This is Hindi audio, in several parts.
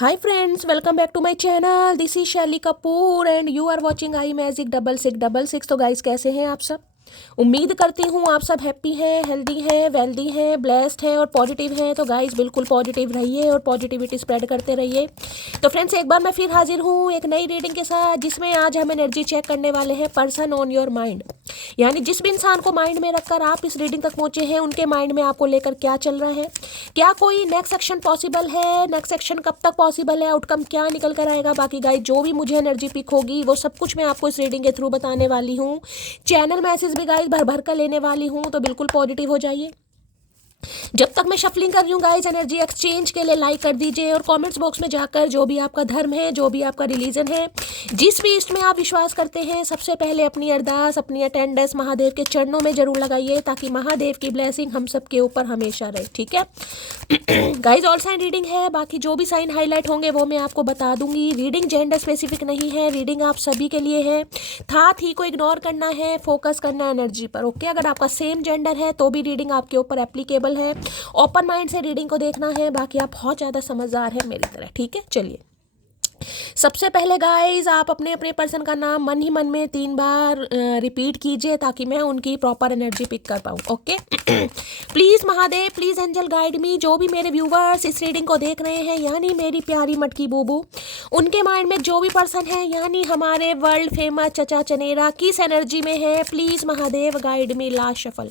Hi friends, welcome back to my channel. This is Shelly Kapoor and you are watching I magic 6666। तो गाइस कैसे हैं आप सब? उम्मीद करती हूँ आप सब हैप्पी हैं, हेल्दी हैं, वेल्दी हैं, ब्लेस्ड हैं और पॉजिटिव हैं। तो गाइस बिल्कुल पॉजिटिव रहिए और पॉजिटिविटी स्प्रेड करते रहिए। तो फ्रेंड्स एक बार मैं फिर हाजिर हूँ एक नई रीडिंग के साथ, जिसमें आज हम एनर्जी चेक करने वाले हैं पर्सन ऑन योर माइंड। यानी जिस भी इंसान को माइंड में रखकर आप इस रीडिंग तक पहुंचे हैं, उनके माइंड में आपको लेकर क्या चल रहा है, क्या कोई नेक्स्ट एक्शन पॉसिबल है, नेक्स्ट एक्शन कब तक पॉसिबल है, आउटकम क्या निकल कर आएगा। बाकी गाइस जो भी मुझे एनर्जी पिक होगी वो सब कुछ मैं आपको इस रीडिंग के थ्रू बताने वाली हूँ। चैनल मैसेज भी गाइस भर भर कर लेने वाली हूँ, तो बिल्कुल पॉजिटिव हो जाइए। जब तक मैं शफलिंग कर रही हूँ गाइस, एनर्जी एक्सचेंज के लिए लाइक कर दीजिए और कमेंट्स बॉक्स में जाकर जो भी आपका धर्म है, जो भी आपका रिलीजन है, जिस भी इष्ट में आप विश्वास करते हैं, सबसे पहले अपनी अरदास, अपनी अटेंडेंस महादेव के चरणों में जरूर लगाइए, ताकि महादेव की ब्लेसिंग हम सब के ऊपर हमेशा रहे। ठीक है गाइज, ऑल साइन रीडिंग है, बाकी जो भी साइन हाईलाइट होंगे वो मैं आपको बता दूंगी। रीडिंग जेंडर स्पेसिफिक नहीं है, रीडिंग आप सभी के लिए है। था थी को इग्नोर करना है, फोकस करना है एनर्जी पर। ओके, अगर आपका सेम जेंडर है तो भी रीडिंग आपके ऊपर एप्लीकेबल है। ओपन माइंड से रीडिंग को देखना है, बाकी आप बहुत ज़्यादा समझदार है मेरी तरह। ठीक है, चलिए सबसे पहले गाइज आप अपने अपने पर्सन का नाम मन ही मन में 3 बार रिपीट कीजिए, ताकि मैं उनकी प्रॉपर एनर्जी पिक कर पाऊँ। Okay please Mahadev, please angel guide me. जो भी मेरे व्यूवर्स इस रीडिंग को देख रहे हैं, यानी मेरी प्यारी मटकी बूबू, उनके माइंड में जो भी पर्सन है, यानी हमारे वर्ल्ड फेमस चचा चनेरा, किस एनर्जी में है, please Mahadev guide me. Last shuffle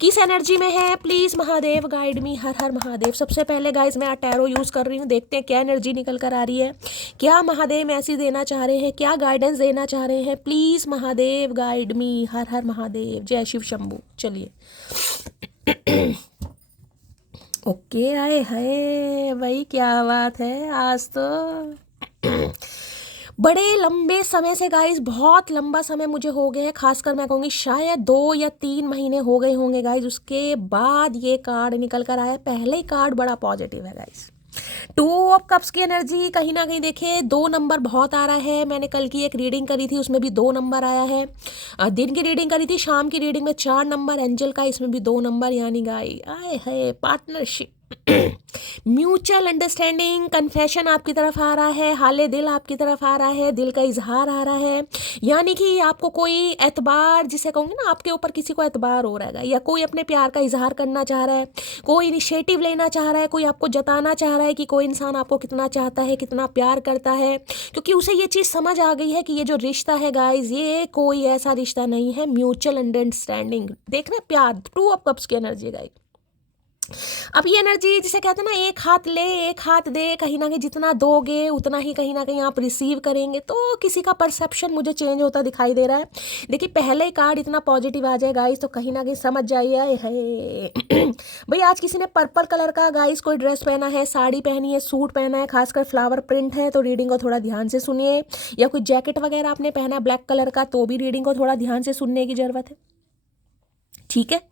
किस एनर्जी में है, प्लीज़ महादेव गाइड मी। हर हर महादेव। सबसे पहले गाइज मैं टैरो यूज़ कर रही हूँ, देखते हैं क्या एनर्जी निकल कर आ रही है, क्या महादेव मैसेज देना चाह रहे हैं, क्या गाइडेंस देना चाह रहे हैं। Please Mahadev guide me. हर हर महादेव, जय शिव शंभू। चलिए ओके, आए हाय भाई, क्या बात है आज तो। बड़े लंबे समय से गाइस, बहुत लंबा समय मुझे हो गया है, खासकर मैं कहूँगी शायद 2 या 3 महीने हो गए होंगे गाइस, उसके बाद ये कार्ड निकल कर आया। पहले ही कार्ड बड़ा पॉजिटिव है गाइस। 2 ऑफ कप्स की एनर्जी कहीं ना कहीं देखिए 2 नंबर बहुत आ रहा है। मैंने कल की एक रीडिंग करी थी, उसमें भी 2 नंबर आया है। दिन की रीडिंग करी थी, शाम की रीडिंग में 4 नंबर एंजल का, इसमें भी 2 नंबर। यानी गाई आए है पार्टनरशिप, म्यूचुअल अंडरस्टैंडिंग, कन्फेशन आपकी तरफ आ रहा है, हाले दिल आपकी तरफ आ रहा है, दिल का इजहार आ रहा है। यानी कि आपको कोई एतबार, जिसे कहूँगी ना, आपके ऊपर किसी को एतबार हो रहा है, या कोई अपने प्यार का इजहार करना चाह रहा है, कोई इनिशिएटिव लेना चाह रहा है, कोई आपको जताना चाह रहा है कि कोई इंसान आपको कितना चाहता है, कितना प्यार करता है, क्योंकि उसे ये चीज़ समझ आ गई है कि ये जो रिश्ता है गाइज, ये कोई ऐसा रिश्ता नहीं है। म्यूचुअल अंडरस्टैंडिंग, देख रहे हैं, प्यार। 2 ऑफ कप्स की एनर्जी गाइज। अब ये एनर्जी जिसे कहते हैं ना, एक हाथ ले एक हाथ दे, कहीं ना कहीं जितना दोगे उतना ही कहीं ना कहीं आप रिसीव करेंगे। तो किसी का परसेप्शन मुझे चेंज होता दिखाई दे रहा है। देखिए पहले कार्ड इतना पॉजिटिव आ जाए गाइस, तो कहीं ना कहीं समझ जाइए है भाई, आज किसी ने पर्पल कलर का गाइस कोई ड्रेस पहना है, साड़ी पहनी है, सूट पहना है, खासकर फ्लावर प्रिंट है, तो रीडिंग को थोड़ा ध्यान से सुनिए। या कोई जैकेट वगैरह आपने पहना है ब्लैक कलर का, तो भी रीडिंग को थोड़ा ध्यान से सुनने की जरूरत है। ठीक है,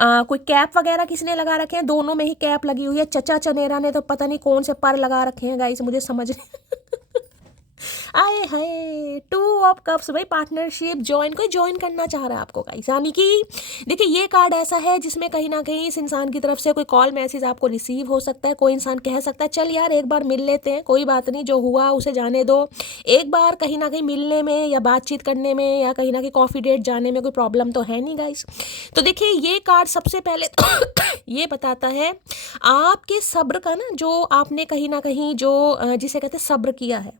कोई कैप वगैरह किसी ने लगा रखे हैं, दोनों में ही कैप लगी हुई है। चचा चनेरा ने तो पता नहीं कौन से पर लगा रखे हैं गाइस, मुझे समझ आए हाय 2 ऑफ कप्स भाई, पार्टनरशिप, ज्वाइन, कोई ज्वाइन करना चाह रहा है आपको गाइस। यानी कि देखिए ये कार्ड ऐसा है जिसमें कहीं ना कहीं इस इंसान की तरफ से कोई कॉल मैसेज आपको रिसीव हो सकता है। कोई इंसान कह सकता है चल यार एक बार मिल लेते हैं, कोई बात नहीं, जो हुआ उसे जाने दो। एक बार कहीं ना कहीं मिलने में या बातचीत करने में या कहीं ना कहीं कॉफी डेट जाने में कोई प्रॉब्लम तो है नहीं गाइस। तो देखिए ये कार्ड सबसे पहले तो ये बताता है आपके सब्र का ना, जो आपने कहीं ना कहीं जो जिसे कहते हैं सब्र किया है,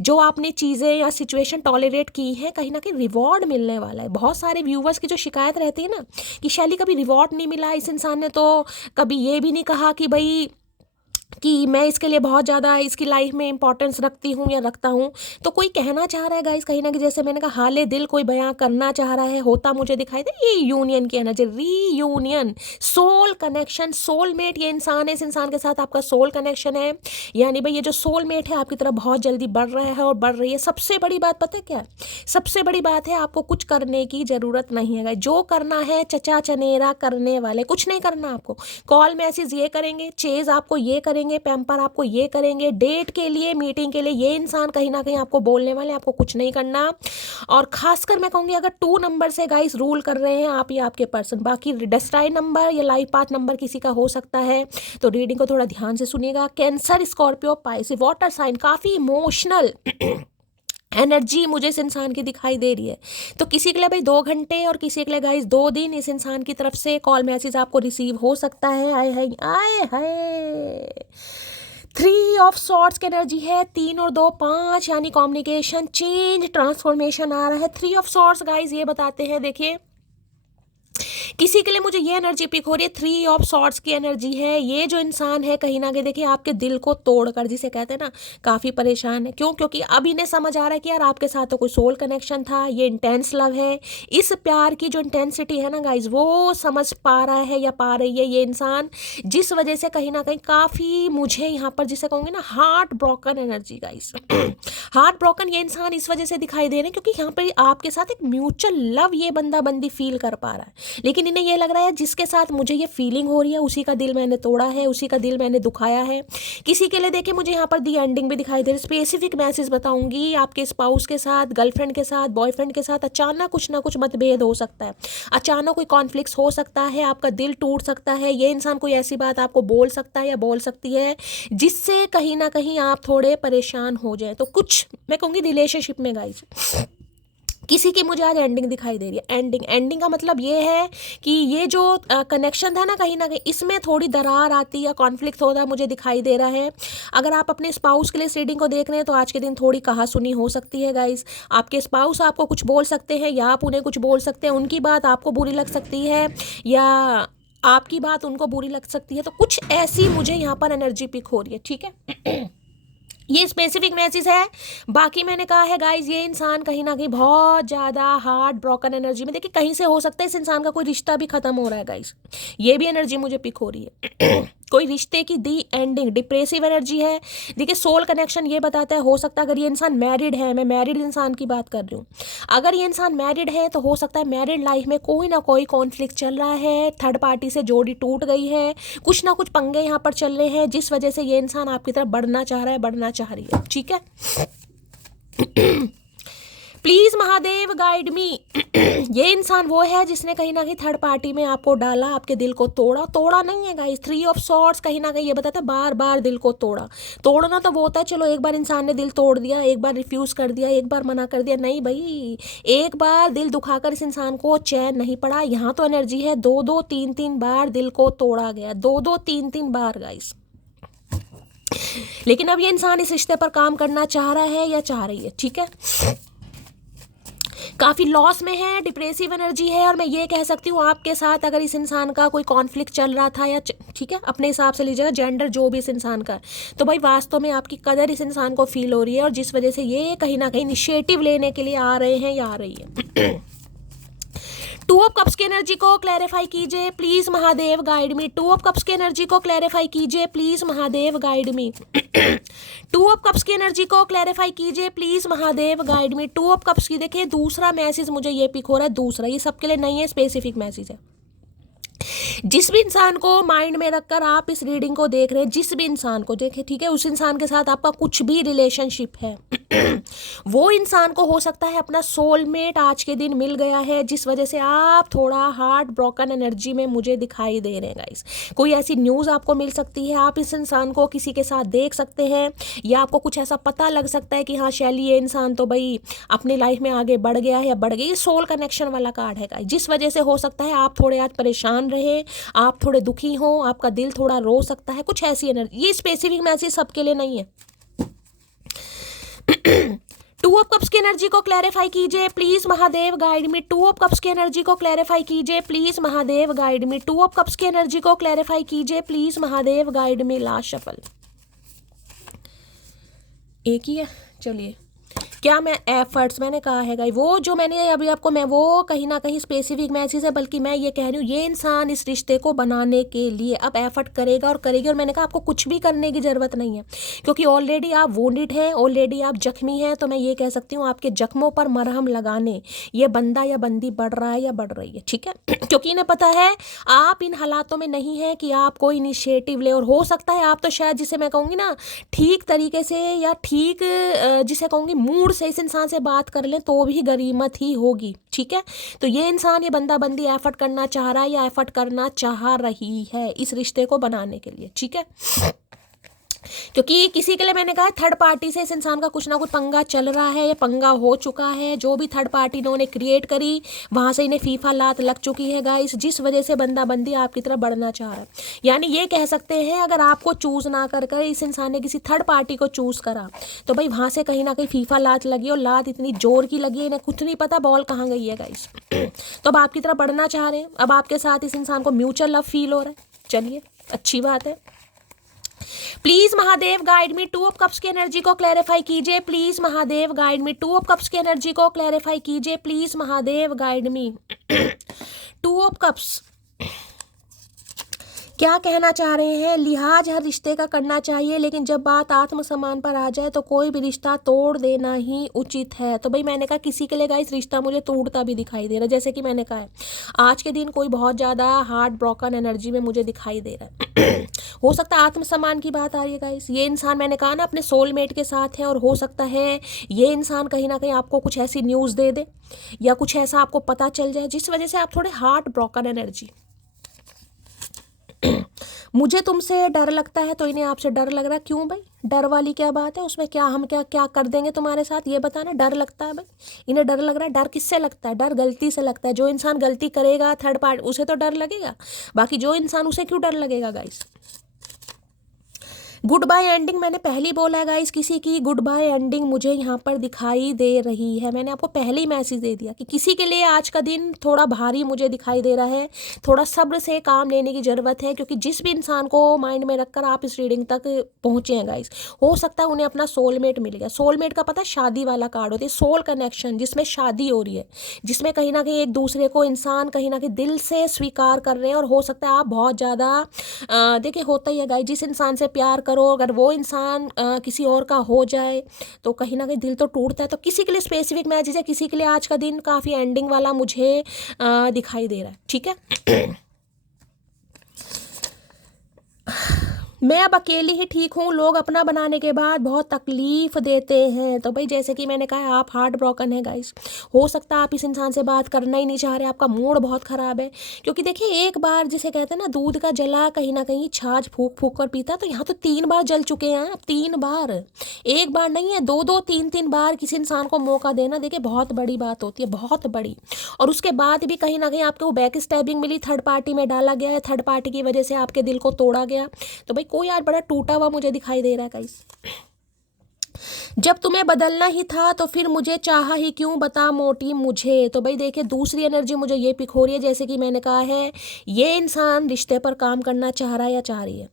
जो आपने चीज़ें या सिचुएशन टॉलरेट की है, कहीं ना कहीं रिवॉर्ड मिलने वाला है। बहुत सारे व्यूवर्स की जो शिकायत रहती है ना कि शैली कभी रिवॉर्ड नहीं मिला, इस इंसान ने तो कभी ये भी नहीं कहा कि भाई कि मैं इसके लिए बहुत ज़्यादा इसकी लाइफ में इंपॉर्टेंस रखती हूँ या रखता हूँ। तो कोई कहना चाह रहा है गाइस, कहीं ना कहीं जैसे मैंने कहा हाले दिल कोई बयां करना चाह रहा है, होता मुझे दिखाई दे। ये यूनियन की energy, reunion, soul connection, soulmate ये इंसान है, इस इंसान के साथ आपका सोल कनेक्शन है। यानी भाई ये जो सोलमेट है आपकी तरफ बहुत जल्दी बढ़ रहा है और बढ़ रही है। सबसे बड़ी बात पता है क्या है? सबसे बड़ी बात है आपको कुछ करने की ज़रूरत नहीं है गाइस। जो करना है चचा चनेरा करने वाले, कुछ नहीं करना आपको। कॉल मैसेज ये करेंगे, चेज आपको ये करेंगे, करेंगे, पैम्पर आपको ये करेंगे, डेट के लिए, मीटिंग के लिए ये इंसान कहीं ना कहीं आपको बोलने वाले, आपको कुछ नहीं करना। और खासकर मैं कहूँगी अगर 2 नंबर से गाइस रूल कर रहे हैं आप या आपके पर्सन, बाकी डेस्टाइन नंबर या लाइफ पाथ नंबर किसी का हो सकता है, तो रीडिंग को थोड़ा ध्यान से सुनिएगा। Cancer, Scorpio, Pisces, water sign, काफ़ी इमोशनल एनर्जी मुझे इस इंसान की दिखाई दे रही है। तो किसी के लिए भाई 2 घंटे और किसी के लिए गाइस 2 दिन इस इंसान की तरफ से कॉल मैसेज आपको रिसीव हो सकता है। आए हाय आए हाय, 3 ऑफ सॉर्ट्स की एनर्जी है, 3 और 2 5, यानी कम्युनिकेशन, चेंज, ट्रांसफॉर्मेशन आ रहा है। 3 ऑफ सॉर्ट्स गाइस ये बताते हैं, देखिए किसी के लिए मुझे ये एनर्जी पिक हो रही है, 3 ऑफ सॉर्ट्स की एनर्जी है। ये जो इंसान है कहीं ना कहीं देखिए आपके दिल को तोड़कर, जिसे कहते हैं ना, काफ़ी परेशान है। क्यों? क्योंकि अब इन्हें समझ आ रहा है कि यार आपके साथ तो कोई सोल कनेक्शन था, ये इंटेंस लव है। इस प्यार की जो इंटेंसिटी है ना गाइज, वो समझ पा रहा है या पा रही है ये इंसान, जिस वजह से कहीं ना कहीं काफ़ी मुझे यहाँ पर जिसे कहूँगी ना heart broken energy guys. Heart broken ये इंसान इस वजह से दिखाई दे रहे हैं क्योंकि यहाँ पर आपके साथ एक म्यूचुअल लव ये बंदा बंदी फील कर पा रहा है, लेकिन इन्हें ये लग रहा है जिसके साथ मुझे ये फीलिंग हो रही है उसी का दिल मैंने तोड़ा है, उसी का दिल मैंने दुखाया है। किसी के लिए देखिए मुझे यहाँ पर दी एंडिंग भी दिखाई दे रही है। स्पेसिफिक मैसेज बताऊंगी, आपके स्पाउस के साथ, गर्लफ्रेंड के साथ, बॉयफ्रेंड के साथ अचानक कुछ ना कुछ मतभेद हो सकता है, अचानक कोई कॉन्फ्लिक्ट हो सकता है, आपका दिल टूट सकता है। ये इंसान कोई ऐसी बात आपको बोल सकता है या बोल सकती है जिससे कहीं ना कहीं आप थोड़े परेशान हो जाए। तो कुछ मैं कहूँगी रिलेशनशिप में गाइस किसी की मुझे आज एंडिंग दिखाई दे रही है। एंडिंग का मतलब ये है कि ये जो कनेक्शन था ना कहीं ना कहीं इसमें थोड़ी दरार आती या कॉन्फ्लिक्ट होता मुझे दिखाई दे रहा है। अगर आप अपने स्पाउस के लिए इस रीडिंग को देख रहे हैं तो आज के दिन थोड़ी कहासुनी हो सकती है गाइस। आपके स्पाउस आपको कुछ बोल सकते हैं या आप उन्हें कुछ बोल सकते हैं, उनकी बात आपको बुरी लग सकती है या आपकी बात उनको बुरी लग सकती है। तो कुछ ऐसी मुझे यहाँ पर एनर्जी पिक हो रही है, ठीक है। ये स्पेसिफिक मैसेज है। बाकी मैंने कहा है गाइज ये इंसान कहीं ना कहीं बहुत ज़्यादा हार्ट ब्रोकन एनर्जी में, देखिए कहीं से हो सकता है इस इंसान का कोई रिश्ता भी खत्म हो रहा है गाइज, ये भी एनर्जी मुझे पिक हो रही है। कोई रिश्ते की दी एंडिंग, डिप्रेसिव एनर्जी है। देखिए सोल कनेक्शन ये बताता है, हो सकता है अगर ये इंसान मैरिड है, मैं मैरिड इंसान की बात कर रही हूँ, अगर ये इंसान मैरिड है तो हो सकता है मैरिड लाइफ में कोई ना कोई कॉन्फ्लिक्ट चल रहा है, थर्ड पार्टी से जोड़ी टूट गई है, कुछ ना कुछ पंगे यहाँ पर चल रहे हैं जिस वजह से ये इंसान आपकी तरफ बढ़ना चाह रहा है, बढ़ना चाह रही है, ठीक है। प्लीज महादेव गाइड मी। ये इंसान वो है जिसने कहीं ना कहीं थर्ड पार्टी में आपको डाला, आपके दिल को तोड़ा नहीं है गाइस। 3 ऑफ सॉर्ट्स कहीं ना कहीं ये बताता है बार बार दिल को तोड़ना तो वो होता है, चलो एक बार इंसान ने दिल तोड़ दिया, एक बार रिफ्यूज कर दिया, एक बार मना कर दिया, नहीं भाई, एक बार दिल दुखाकर इस इंसान को चैन नहीं पड़ा। यहाँ तो एनर्जी है 2-2 3-3 बार दिल को तोड़ा गया, 2-2 3-3 बार गाइस। लेकिन अब ये इंसान इस रिश्ते पर काम करना चाह रहा है या चाह रही है, ठीक है। काफ़ी लॉस में है, डिप्रेसिव एनर्जी है, और मैं ये कह सकती हूँ आपके साथ अगर इस इंसान का कोई कॉन्फ्लिक्ट चल रहा था या ठीक है अपने हिसाब से लीजिएगा जेंडर जो भी इस इंसान का, तो भाई वास्तव में आपकी कदर इस इंसान को फील हो रही है और जिस वजह से ये कहीं ना कहीं इनिशिएटिव लेने के लिए आ रहे हैं या आ रही है। 2 ऑफ कप्स की एनर्जी को क्लैरिफाई कीजिए please Mahadev guide me. 2 of cups की एनर्जी को क्लैरिफाई कीजिए please Mahadev guide me. 2 of cups की एनर्जी को क्लैरिफाई कीजिए please Mahadev guide me. 2 of cups की देखिए दूसरा मैसेज मुझे ये पिक हो रहा है, दूसरा, ये सबके लिए नहीं है, स्पेसिफिक मैसेज है। जिस भी इंसान को माइंड में रखकर आप इस रीडिंग को देख रहे हैं, जिस भी इंसान को देखे, ठीक है, उस इंसान के साथ आपका कुछ भी रिलेशनशिप है, वो इंसान को हो सकता है अपना सोलमेट आज के दिन मिल गया है, जिस वजह से आप थोड़ा हार्ट ब्रोकन एनर्जी में मुझे दिखाई दे रहे हैं गाइस। कोई ऐसी न्यूज़ आपको मिल सकती है, आप इस इंसान को किसी के साथ देख सकते हैं, या आपको कुछ ऐसा पता लग सकता है कि हाँ शैली ये इंसान तो भाई अपनी लाइफ में आगे बढ़ गया है या बढ़ गई। सोल कनेक्शन वाला कार्ड है गाइस, जिस वजह से हो सकता है आप थोड़े आज परेशान रहे, आप थोड़े दुखी हो, आपका दिल थोड़ा रो सकता है, कुछ ऐसी एनर्जी। ये स्पेसिफिक मैसेज सबके लिए नहीं है। 2 ऑफ कप्स की एनर्जी को क्लैरिफाई कीजिए please Mahadev guide me. 2 of cups की एनर्जी को क्लैरिफाई कीजिए please Mahadev guide me. 2 of cups की एनर्जी को क्लैरिफाई कीजिए please Mahadev guide me. Last shuffle एक ही है, चलिए क्या मैं एफर्ट्स मैंने कहा है गाइस, वो जो मैंने अभी आपको, मैं वो कहीं ना कहीं स्पेसिफिक मैसेज है, बल्कि मैं ये कह रही हूँ ये इंसान इस रिश्ते को बनाने के लिए अब एफर्ट करेगा और करेगी। और मैंने कहा आपको कुछ भी करने की ज़रूरत नहीं है, क्योंकि ऑलरेडी आप वोंडेड हैं, ऑलरेडी आप जख्मी हैं। तो मैं ये कह सकती हूँ आपके जख्मों पर मरहम लगाने ये बंदा या बंदी बढ़ रहा है या बढ़ रही है, ठीक है। क्योंकि इन्हें पता है आप इन हालातों में नहीं है कि आप कोई इनिशिएटिव ले, और हो सकता है आप तो शायद, जिसे मैं कहूँगी ना ठीक तरीके से या ठीक जिसे कहूँगी मूड से इस इंसान से बात कर लें तो भी गनीमत ही होगी, ठीक है। तो ये इंसान, ये बंदा बंदी एफर्ट करना चाह रहा है या एफर्ट करना चाह रही है इस रिश्ते को बनाने के लिए, ठीक है। क्योंकि किसी के लिए मैंने कहा थर्ड पार्टी से इस इंसान का कुछ ना कुछ पंगा चल रहा है या पंगा हो चुका है। जो भी थर्ड पार्टी इन्होंने क्रिएट करी वहाँ से इन्हें फीफा लात लग चुकी है गाइस, जिस वजह से बंदा बंदी आपकी तरफ बढ़ना चाह रहा है। यानी ये कह सकते हैं अगर आपको चूज़ ना कर कर इस इंसान ने किसी थर्ड पार्टी को चूज़ करा तो भाई वहाँ से कहीं ना कहीं फीफा लात लगी, और लात इतनी जोर की लगी है इन्हें कुछ नहीं पता बॉल कहाँ गई है गाइस। तो अब आपकी तरफ बढ़ना चाह रहे हैं, अब आपके साथ इस इंसान को म्यूचुअल लव फील हो रहा है। चलिए अच्छी बात है। Please Mahadev guide me, two of cups की एनर्जी को क्लैरिफाई कीजिए। Please Mahadev guide me, two of cups की एनर्जी को क्लैरिफाई कीजिए। Please Mahadev guide me. Two of cups क्या कहना चाह रहे हैं? लिहाज हर रिश्ते का करना चाहिए, लेकिन जब बात आत्मसम्मान पर आ जाए तो कोई भी रिश्ता तोड़ देना ही उचित है। तो भाई मैंने कहा किसी के लिए गाइस रिश्ता मुझे टूटता भी दिखाई दे रहा है, जैसे कि मैंने कहा है आज के दिन कोई बहुत ज़्यादा हार्ट ब्रोकन एनर्जी में मुझे दिखाई दे रहा है। हो सकता है आत्मसम्मान की बात आ रही है गाइस, ये इंसान मैंने कहा ना अपने सोलमेट के साथ है, और हो सकता है ये इंसान कहीं ना कहीं आपको कुछ ऐसी न्यूज़ दे दे या कुछ ऐसा आपको पता चल जाए जिस वजह से आप थोड़े हार्ट ब्रोकन एनर्जी। मुझे तुमसे डर लगता है तो इन्हें आपसे डर लग रहा है। क्यों भाई? डर वाली क्या बात है उसमें? क्या हम क्या क्या कर देंगे तुम्हारे साथ ये बताना। डर लगता है भाई, इन्हें डर लग रहा है। डर किससे लगता है? डर गलती से लगता है। जो इंसान गलती करेगा थर्ड पार्टी उसे तो डर लगेगा, बाकी जो इंसान उसे क्यों डर लगेगा गाइस। गुड बाय एंडिंग मैंने पहले बोला है गाइस, किसी की गुड बाय एंडिंग मुझे यहाँ पर दिखाई दे रही है। मैंने आपको पहले ही मैसेज दे दिया कि किसी के लिए आज का दिन थोड़ा भारी मुझे दिखाई दे रहा है। थोड़ा सब्र से काम लेने की ज़रूरत है, क्योंकि जिस भी इंसान को माइंड में रखकर आप इस रीडिंग तक पहुँचे हैं गाइस, हो सकता है उन्हें अपना सोलमेट मिल गया। सोलमेट का पता शादी वाला कार्ड होता है, सोल कनेक्शन जिसमें शादी हो रही है, जिसमें कहीं ना कहीं एक दूसरे को इंसान कहीं ना कहीं दिल से स्वीकार कर रहे हैं। और हो सकता है आप बहुत ज़्यादा देखिए होता ही है गाइस, जिस इंसान से प्यार करो अगर वो इंसान किसी और का हो जाए तो कहीं ना कहीं दिल तो टूटता है। तो किसी के लिए स्पेसिफिक मैसेज है, किसी के लिए आज का दिन काफ़ी एंडिंग वाला मुझे दिखाई दे रहा है, ठीक है। मैं अब अकेली ही ठीक हूँ, लोग अपना बनाने के बाद बहुत तकलीफ देते हैं। तो भाई जैसे कि मैंने कहा आप हार्ट ब्रोकन है गाइस, हो सकता है आप इस इंसान से बात करना ही नहीं चाह रहे, आपका मूड बहुत ख़राब है। क्योंकि देखिए एक बार जिसे कहते हैं ना दूध का जला कहीं ना कहीं छाछ फूक फूक कर पीता, तो यहाँ तो 3 बार जल चुके हैं आप। 3 बार, एक बार नहीं है, 2 3 बार किसी इंसान को मौका देना देखिए बहुत बड़ी बात होती है, बहुत बड़ी। और उसके बाद भी कहीं ना कहीं आपको बैक स्टैबिंग मिली, थर्ड पार्टी में डाला गया है, थर्ड पार्टी की वजह से आपके दिल को तोड़ा गया। तो भाई कोई आज बड़ा टूटा हुआ मुझे दिखाई दे रहा है गाइस। जब तुम्हें बदलना ही था तो फिर मुझे चाहा ही क्यों, बता मोटी मुझे। तो भाई देखिए दूसरी एनर्जी मुझे ये पिक हो रही है, जैसे कि मैंने कहा है ये इंसान रिश्ते पर काम करना चाह रहा है या चाह रही है।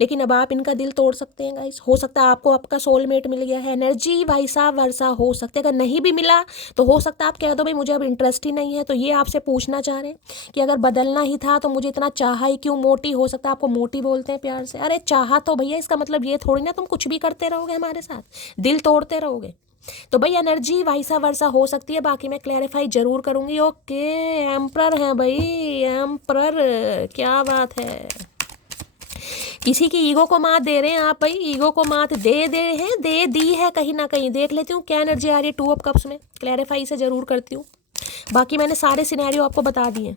लेकिन अब आप इनका दिल तोड़ सकते हैं गाइस। हो सकता है आपको आपका सोलमेट मिल गया है, एनर्जी वैसा वर्षा हो सकती है। अगर नहीं भी मिला तो हो सकता है आप कह दो भाई मुझे अब इंटरेस्ट ही नहीं है। तो ये आपसे पूछना चाह रहे हैं कि अगर बदलना ही था तो मुझे इतना चाहा ही क्यों। मोटी, हो सकता है आपको मोटी बोलते हैं प्यार से। अरे चाहा तो भैया इसका मतलब ये थोड़ी ना तुम कुछ भी करते रहोगे हमारे साथ, दिल तोड़ते रहोगे। तो भाई एनर्जी वैसा वर्षा हो सकती है, बाकी मैं क्लैरिफाई जरूर करूंगी। ओके एम्परर है भाई, एम्परर, क्या बात है। किसी की ईगो को मात दे रहे हैं आप भाई, ईगो को मात दे दी है कहीं ना कहीं। देख लेती हूँ क्या एनर्जी आ रही है 2 ऑफ कप्स में, क्लैरिफाई से जरूर करती हूँ। बाकी मैंने सारे सिनेरियो आपको बता दिए।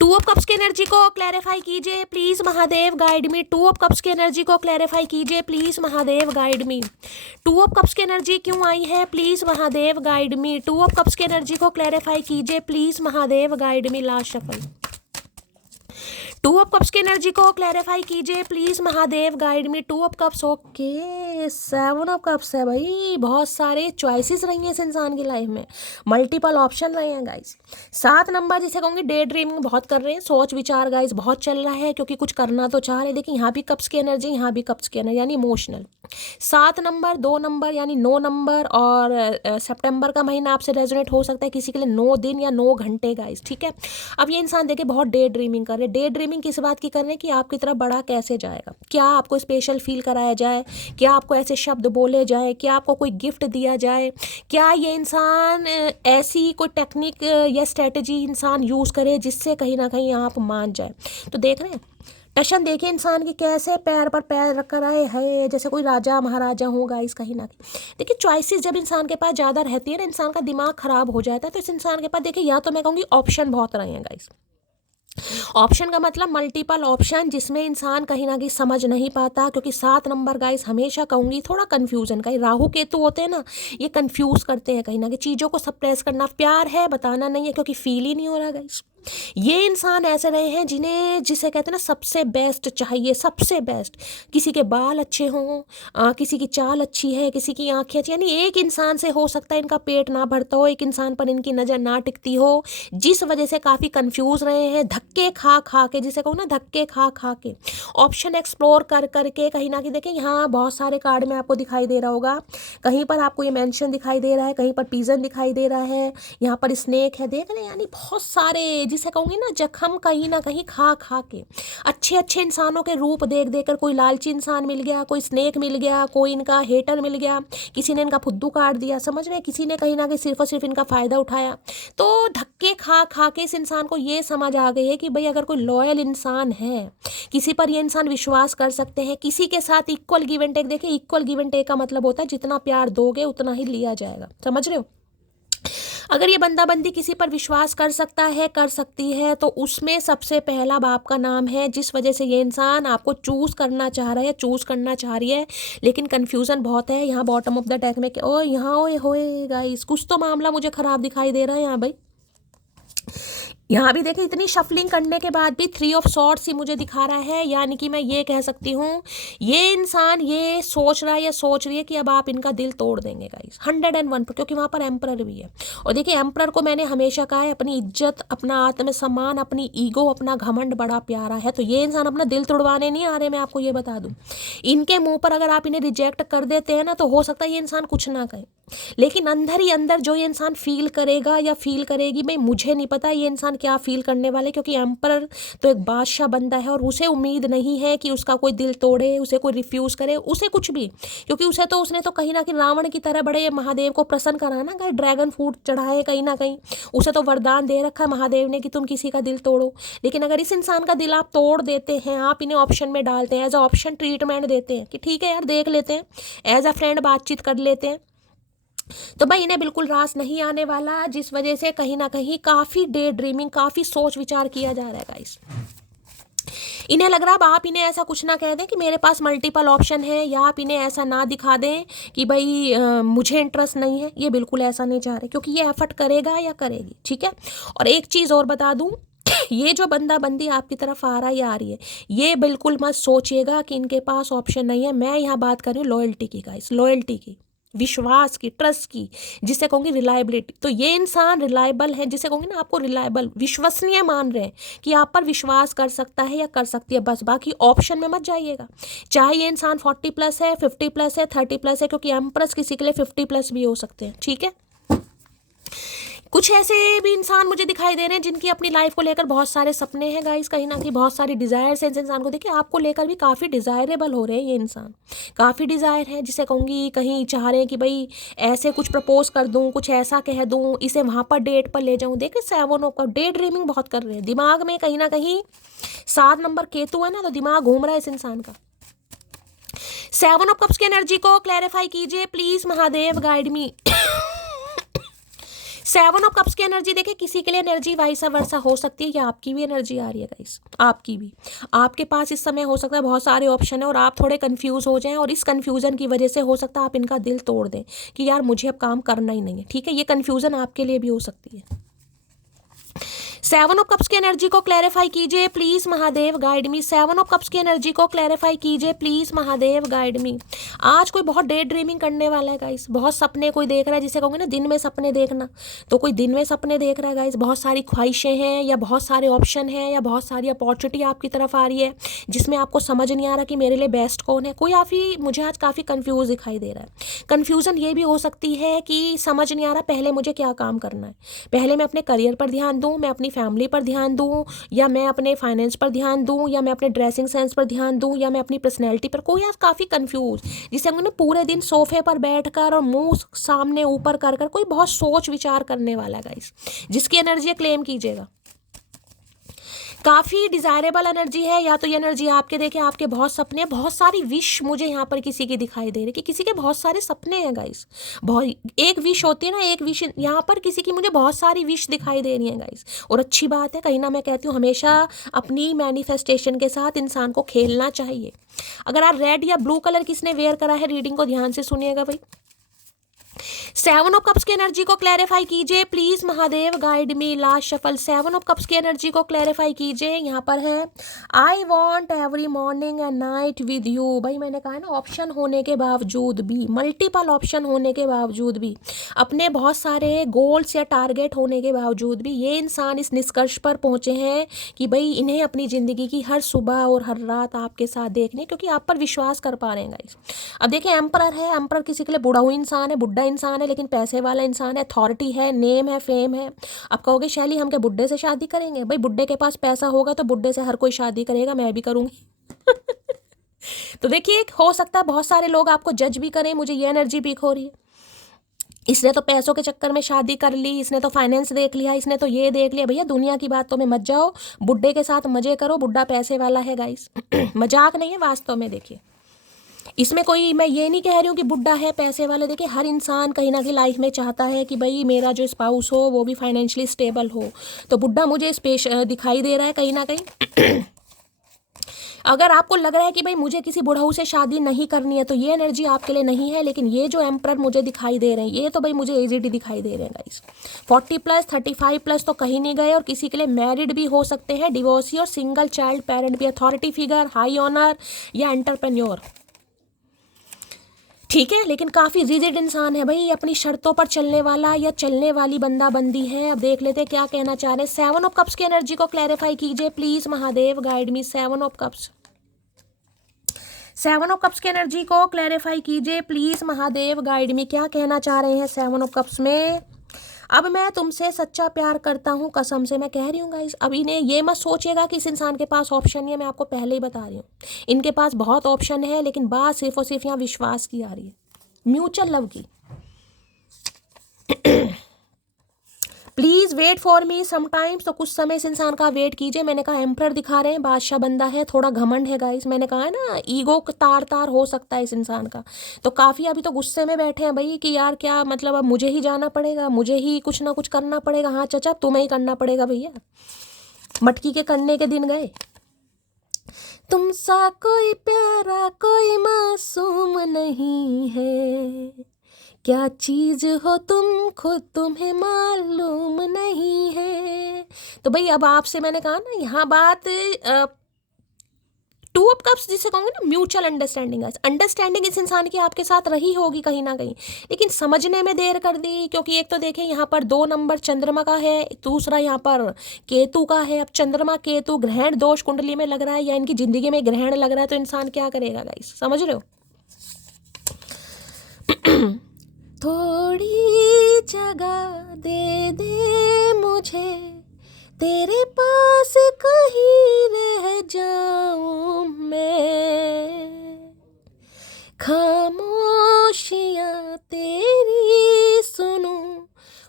2 ऑफ कप्स की एनर्जी को क्लैरिफाई कीजिए please Mahadev guide me. 2 of cups की एनर्जी को क्लैरिफाई कीजिए please Mahadev guide me. 2 of cups की एनर्जी क्यों आई है please Mahadev guide me. 2 of cups की एनर्जी को क्लैरिफाई कीजिए please Mahadev guide me. Last shuffle. Two of cups की एनर्जी को क्लैरिफाई कीजिए please Mahadev, guide me. Two of cups, okay. Seven of cups है भाई, बहुत सारे चॉइसेस रही हैं इस इंसान की लाइफ में, मल्टीपल ऑप्शन रहे हैं गाइस। 7 नंबर जिसे कहूँगी डे ड्रीमिंग बहुत कर रहे हैं, सोच विचार गाइस बहुत चल रहा है, क्योंकि कुछ करना तो चाह रहे हैं। देखिए यहाँ भी कप्स की एनर्जी, यहाँ भी कप्स की एनर्जी, यानी इमोशनल। 7 नंबर, 2 नंबर यानी 9 नंबर, और सितंबर का महीना आपसे रेजोनेट हो सकता है किसी के लिए 9 दिन या 9 घंटे गाइस, ठीक है। अब ये इंसान देखिए बहुत डे ड्रीमिंग कर रहे हैं। डे ड्रीमिंग किस बात की कर रहे हैं कि आपकी तरफ बड़ा कैसे जाएगा, क्या आपको स्पेशल फील कराया जाए, क्या आपको ऐसे शब्द बोले जाए, क्या आपको कोई गिफ्ट दिया जाए, क्या ये इंसान ऐसी कोई टेक्निक या स्ट्रेटजी इंसान यूज़ करे जिससे कहीं ना कहीं आप मान जाए। तो देख रहे हैं टशन, देखिए इंसान की कैसे पैर पर पैर रख कर आए है, जैसे कोई राजा महाराजा हो गाइस कहीं ना कहीं। देखिए चॉइसेस जब इंसान के पास ज़्यादा रहती है ना, इंसान का दिमाग खराब हो जाता है। तो इस इंसान के पास देखिए या तो मैं कहूँगी ऑप्शन बहुत रहे हैं गाइस। ऑप्शन का मतलब मल्टीपल ऑप्शन, जिसमें इंसान कहीं ना कहीं समझ नहीं पाता, क्योंकि 7 नंबर गाइस हमेशा कहूँगी थोड़ा कन्फ्यूजन का, राहु केतु होते हैं ना, ये कन्फ्यूज करते हैं कहीं ना कहीं, चीज़ों को सप्रेस करना। प्यार है बताना नहीं है, क्योंकि फील ही नहीं हो रहा गाइस। ये इंसान ऐसे रहे हैं जिन्हें, जिसे कहते हैं ना सबसे बेस्ट चाहिए, सबसे बेस्ट। किसी के बाल अच्छे हों, किसी की चाल अच्छी है, किसी की आंखें अच्छी, यानी एक इंसान से हो सकता है इनका पेट ना भरता हो, एक इंसान पर इनकी नज़र ना टिकती हो, जिस वजह से काफ़ी कंफ्यूज रहे हैं, धक्के खा खा के, जिसे कहूँ ना धक्के खा खा के, ऑप्शन एक्सप्लोर कर करके कहीं ना कहीं। देखिए यहाँ बहुत सारे कार्ड में आपको दिखाई दे रहा होगा, कहीं पर आपको ये मेंशन दिखाई दे रहा है, कहीं पर पिजन दिखाई दे रहा है, यहाँ पर स्नेक है, देख रहे हैं, यानी बहुत सारे जिसे कहूँगी ना जख्म कहीं ना कहीं खा खा के, अच्छे अच्छे इंसानों के रूप देख देख कर, कोई लालची इंसान मिल गया, कोई स्नेक मिल गया, कोई इनका हेटर मिल गया, किसी ने इनका फुद्दू काट दिया, समझ रहे हैं, किसी ने कहीं ना कहीं सिर्फ और सिर्फ इनका फ़ायदा उठाया। तो धक्के खा खा के इस इंसान को ये समझ आ गई है कि भाई अगर कोई लॉयल इंसान है, किसी पर ये इंसान विश्वास कर सकते हैं, किसी के साथ इक्वल गिव एंड टेक। देखिए इक्वल गिव एंड टेक का मतलब होता है जितना प्यार दोगे उतना ही लिया जाएगा, समझ रहे हो। अगर ये बंदा बंदी किसी पर विश्वास कर सकता है, कर सकती है, तो उसमें सबसे पहला बाप का नाम है, जिस वजह से ये इंसान आपको चूज़ करना चाह रहा है, चूज़ करना चाह रही है। लेकिन कन्फ्यूज़न बहुत है यहाँ बॉटम ऑफ द डेक में। ओ यहाँ ओए होए गाइस, कुछ तो मामला मुझे ख़राब दिखाई दे रहा है यहाँ भाई। यहाँ भी देखिए इतनी शफलिंग करने के बाद भी 3 ऑफ सॉर्ड्स ही मुझे दिखा रहा है, यानी कि मैं ये कह सकती हूँ ये इंसान ये सोच रहा है या सोच रही है कि अब आप इनका दिल तोड़ देंगे गाइस 101 पर, क्योंकि वहाँ पर एम्परर भी है। और देखिए एम्परर को मैंने हमेशा कहा है अपनी इज्जत, अपना आत्मसम्मान, अपनी ईगो, अपना घमंड बड़ा प्यारा है। तो ये इंसान अपना दिल तोड़वाने नहीं आ रहे, मैं आपको ये बता दूँ। इनके मुँह पर अगर आप इन्हें रिजेक्ट कर देते हैं ना, तो हो सकता है ये इंसान कुछ ना कहे, लेकिन अंदर ही अंदर जो ये इंसान फील करेगा या फील करेगी, मैं मुझे नहीं पता ये इंसान क्या फील करने वाले, क्योंकि एम्परर तो एक बादशाह बंदा है और उसे उम्मीद नहीं है कि उसका कोई दिल तोड़े, उसे कोई रिफ्यूज़ करे, उसे कुछ भी, क्योंकि उसने तो कहीं ना कहीं रावण की तरह बड़े महादेव को प्रसन्न करा ना, कहीं ड्रैगन फ्रूट चढ़ाए, कहीं ना कहीं उसे तो वरदान दे रखा है महादेव ने कि तुम किसी का दिल तोड़ो। लेकिन अगर इस इंसान का दिल आप तोड़ देते हैं, आप इन्हें ऑप्शन में डालते हैं, एज अ ऑप्शन ट्रीटमेंट देते हैं कि ठीक है यार देख लेते हैं, एज अ फ्रेंड बातचीत कर लेते हैं, तो भाई इन्हें बिल्कुल रास नहीं आने वाला, जिस वजह से कहीं ना कहीं काफ़ी डे ड्रीमिंग, काफ़ी सोच विचार किया जा रहा है गाइस। इन्हें लग रहा है अब आप इन्हें ऐसा कुछ ना कह दें कि मेरे पास मल्टीपल ऑप्शन है, या आप इन्हें ऐसा ना दिखा दें कि भाई मुझे इंटरेस्ट नहीं है, ये बिल्कुल ऐसा नहीं चाह रहे, क्योंकि ये एफर्ट करेगा या करेगी, ठीक है। और एक चीज़ और बता दूं, ये जो बंदा बंदी आपकी तरफ आ रहा है या आ रही है, ये बिल्कुल मत सोचिएगा कि इनके पास ऑप्शन नहीं है। मैं यहाँ बात कर रही हूँ लॉयल्टी की गाइस, लॉयल्टी की, विश्वास की, ट्रस्ट की, जिसे कहूँगी रिलायबिलिटी। तो ये इंसान रिलायबल है, जिसे कहूँगी ना आपको रिलायबल, विश्वसनीय मान रहे हैं कि आप पर विश्वास कर सकता है या कर सकती है, बस बाकी ऑप्शन में मत जाइएगा। चाहे ये इंसान 40+ है, 50+ है, 30+ है, क्योंकि एम्प्रेस किसी के लिए 50+ भी हो सकते हैं, ठीक है। कुछ ऐसे भी इंसान मुझे दिखाई दे रहे हैं जिनकी अपनी लाइफ को लेकर बहुत सारे सपने हैं गाइस, कहीं ना कहीं बहुत सारी डिज़ायर्स हैं इस इंसान को। देखिए आपको लेकर भी काफ़ी डिज़ायरेबल हो रहे हैं ये इंसान, काफ़ी डिज़ायर है, जिसे कहूँगी कहीं चाह रहे हैं कि भाई ऐसे कुछ प्रपोज कर दूँ, कुछ ऐसा कह दूँ, इसे वहाँ पर डेट पर ले जाऊँ। देखिए 7 ऑफ डे ड्रीमिंग बहुत कर रहे हैं, दिमाग में कहीं ना कहीं 7 नंबर केतु है ना, तो दिमाग घूम रहा है इस इंसान का। 7 ऑफ कप्स की एनर्जी को क्लैरिफाई कीजिए please Mahadev, guide me. 7 of cups की एनर्जी देखिए किसी के लिए एनर्जी वाइसा वर्सा हो सकती है, या आपकी भी एनर्जी आ रही है गाइस, आपकी भी। आपके पास इस समय हो सकता है बहुत सारे ऑप्शन है और आप थोड़े कंफ्यूज हो जाएं, और इस कंफ्यूजन की वजह से हो सकता है आप इनका दिल तोड़ दें कि यार मुझे अब काम करना ही नहीं है, ठीक है। ये कंफ्यूजन आपके लिए भी हो सकती है। सेवन ऑफ कप्स की एनर्जी को क्लैरिफाई कीजिए please Mahadev guide me. Seven of cups की एनर्जी को क्लैरिफाई कीजिए प्लीज महादेव गाइड मी। आज कोई बहुत डे ड्रीमिंग करने वाला है गाइस, बहुत सपने कोई देख रहा है, जिसे कहूँगे ना दिन में सपने देखना, तो कोई दिन में सपने देख रहा है गाइस। बहुत सारी ख्वाहिशें हैं या बहुत सारे ऑप्शन हैं या बहुत सारी अपॉर्चुनिटी आपकी तरफ आ रही है जिसमें आपको समझ नहीं आ रहा कि मेरे लिए बेस्ट कौन है। कोई मुझे आज काफ़ी कंफ्यूज दिखाई दे रहा है। कन्फ्यूज़न ये भी हो सकती है कि समझ नहीं आ रहा पहले मुझे क्या काम करना है, पहले मैं अपने करियर पर ध्यान दूँ, मैं अपनी फैमिली पर ध्यान दूँ, या मैं अपने फाइनेंस पर ध्यान दूँ, या मैं अपने ड्रेसिंग सेंस पर ध्यान दूँ, या मैं अपनी पर्सनैलिटी पर। कोई आज काफ़ी कंफ्यूज, जिसे हम ना पूरे दिन सोफे पर बैठकर और मुंह सामने ऊपर कर कर कोई बहुत सोच विचार करने वाला है गाइस, जिसकी एनर्जी क्लेम कीजिएगा। काफ़ी डिज़ायरेबल एनर्जी है, या तो ये एनर्जी आपके देखे आपके बहुत सपने, बहुत सारी विश मुझे यहाँ पर किसी की दिखाई दे रही कि किसी के बहुत सारे सपने हैं गाइस। बहुत एक विश होती है ना, एक विश, यहाँ पर किसी की मुझे बहुत सारी विश दिखाई दे रही है गाइस। और अच्छी बात है, कहीं ना मैं कहती हूँ हमेशा अपनी मैनिफेस्टेशन के साथ इंसान को खेलना चाहिए। अगर आप रेड या ब्लू कलर किसने वेयर करा है, रीडिंग को ध्यान से सुनिएगा भाई। सेवन ऑफ कप्स की एनर्जी को क्लैरिफाई कीजिए please Mahadev guide me. Last shuffle, seven of cups की एनर्जी को क्लैरिफाई कीजिए। यहाँ पर है I want every morning and night with you. भाई मैंने कहा है ना, ऑप्शन होने के बावजूद भी, मल्टीपल ऑप्शन होने के बावजूद भी, अपने बहुत सारे गोल्स या टारगेट होने के बावजूद भी ये इंसान इस निष्कर्ष पर पहुंचे हैं कि भाई इन्हें अपनी ज़िंदगी की हर सुबह और हर रात आपके साथ देखने, क्योंकि आप पर विश्वास कर पा रहे हैं गाइस। अब देखिए एम्परर है, एम्परर किसी के लिए बुढ़ाऊ इंसान है, बुढ़ा इंसान है, लेकिन पैसे वाला इंसान है, अथॉरिटी है, नेम है, फेम है। अब कहोगे शैली हम क्या बुड्ढे से शादी करेंगे? भाई बुड्ढे के पास पैसा होगा तो बुड्ढे से हर कोई शादी करेगा, मैं भी करूंगी। तो देखिए हो सकता है बहुत सारे लोग आपको जज भी करें, मुझे ये एनर्जी पीक हो रही है, इसने तो पैसों के चक्कर में शादी कर ली, इसने तो फाइनेंस देख लिया, इसने तो ये देख लिया। भैया दुनिया की बातों में मत जाओ, बुड्ढे के साथ मजे करो, बुड्ढा पैसे वाला है गाइस। मजाक नहीं है वास्तव में। देखिए इसमें कोई, मैं ये नहीं कह रही हूँ कि बुड्ढा है पैसे वाले। देखिए हर इंसान कहीं ना कहीं लाइफ में चाहता है कि भाई मेरा जो स्पाउस हो वो भी फाइनेंशियली स्टेबल हो, तो बुड्ढा मुझे दिखाई दे रहा है कहीं ना कहीं। अगर आपको लग रहा है कि भाई मुझे किसी बुढ़ाऊ से शादी नहीं करनी है, तो ये एनर्जी आपके लिए नहीं है। लेकिन ये जो एम्परर मुझे दिखाई दे रहे हैं, ये तो भाई मुझे एजीडी दिखाई दे रहे हैं गाइस। 40+, 35+ तो कहीं नहीं गए, और किसी के लिए मैरिड भी हो सकते हैं, डिवोर्सी और सिंगल चाइल्ड पेरेंट भी, अथॉरिटी फिगर, हाई ऑनर या एंटरप्रेन्योर, ठीक है। लेकिन काफ़ी रिजिड इंसान है भाई, अपनी शर्तों पर चलने वाला या चलने वाली बंदा बंदी है। अब देख लेते हैं क्या कहना चाह रहे हैं। सेवन ऑफ कप्स की एनर्जी को क्लैरिफाई कीजिए please Mahadev guide me. Seven of cups, seven of cups की एनर्जी को क्लैरिफाई कीजिए प्लीज महादेव गाइड मी। क्या कहना चाह रहे हैं सेवन ऑफ कप्स में? अब मैं तुमसे सच्चा प्यार करता हूँ, कसम से मैं कह रही हूँ गाइस। अब इन्हें ये मत सोचिएगा कि इस इंसान के पास ऑप्शन नहीं है, मैं आपको पहले ही बता रही हूँ इनके पास बहुत ऑप्शन है, लेकिन बात सिर्फ और सिर्फ यहाँ विश्वास की आ रही है, म्यूचुअल लव की। Please wait for me sometimes, तो कुछ समय इस इंसान का वेट कीजिए। मैंने कहा एम्परर दिखा रहे हैं, बादशाह बंदा है, थोड़ा घमंड है गाइस। मैंने कहा है ना ईगो तार तार हो सकता है इस इंसान का, तो काफ़ी अभी तो गुस्से में बैठे हैं भाई कि यार क्या मतलब, अब मुझे ही जाना पड़ेगा, मुझे ही कुछ ना कुछ करना पड़ेगा। हाँ चाचा तुम्हें ही करना पड़ेगा भैया, मटकी के करने के दिन गए। तुमसा कोई प्यारा कोई मासूम नहीं है, क्या चीज हो तुम खुद तुम्हें मालूम नहीं है। तो भाई अब आपसे मैंने कहा ना, यहाँ बात टू ऑफ कप्स जिसे कहूँगी ना, म्यूचुअल अंडरस्टैंडिंग है। अंडरस्टैंडिंग इस इंसान की आपके साथ रही होगी कहीं ना कहीं, लेकिन समझने में देर कर दी। क्योंकि एक तो देखें यहाँ पर 2 नंबर चंद्रमा का है, दूसरा यहाँ पर केतु का है। अब चंद्रमा केतु ग्रहण दोष कुंडली में लग रहा है, या इनकी जिंदगी में ग्रहण लग रहा है, तो इंसान क्या करेगा गाइस, समझ रहे हो? थोड़ी जगह दे दे मुझे, तेरे पास कहीं रह जाऊं मैं, खामोशियां तेरी सुनूं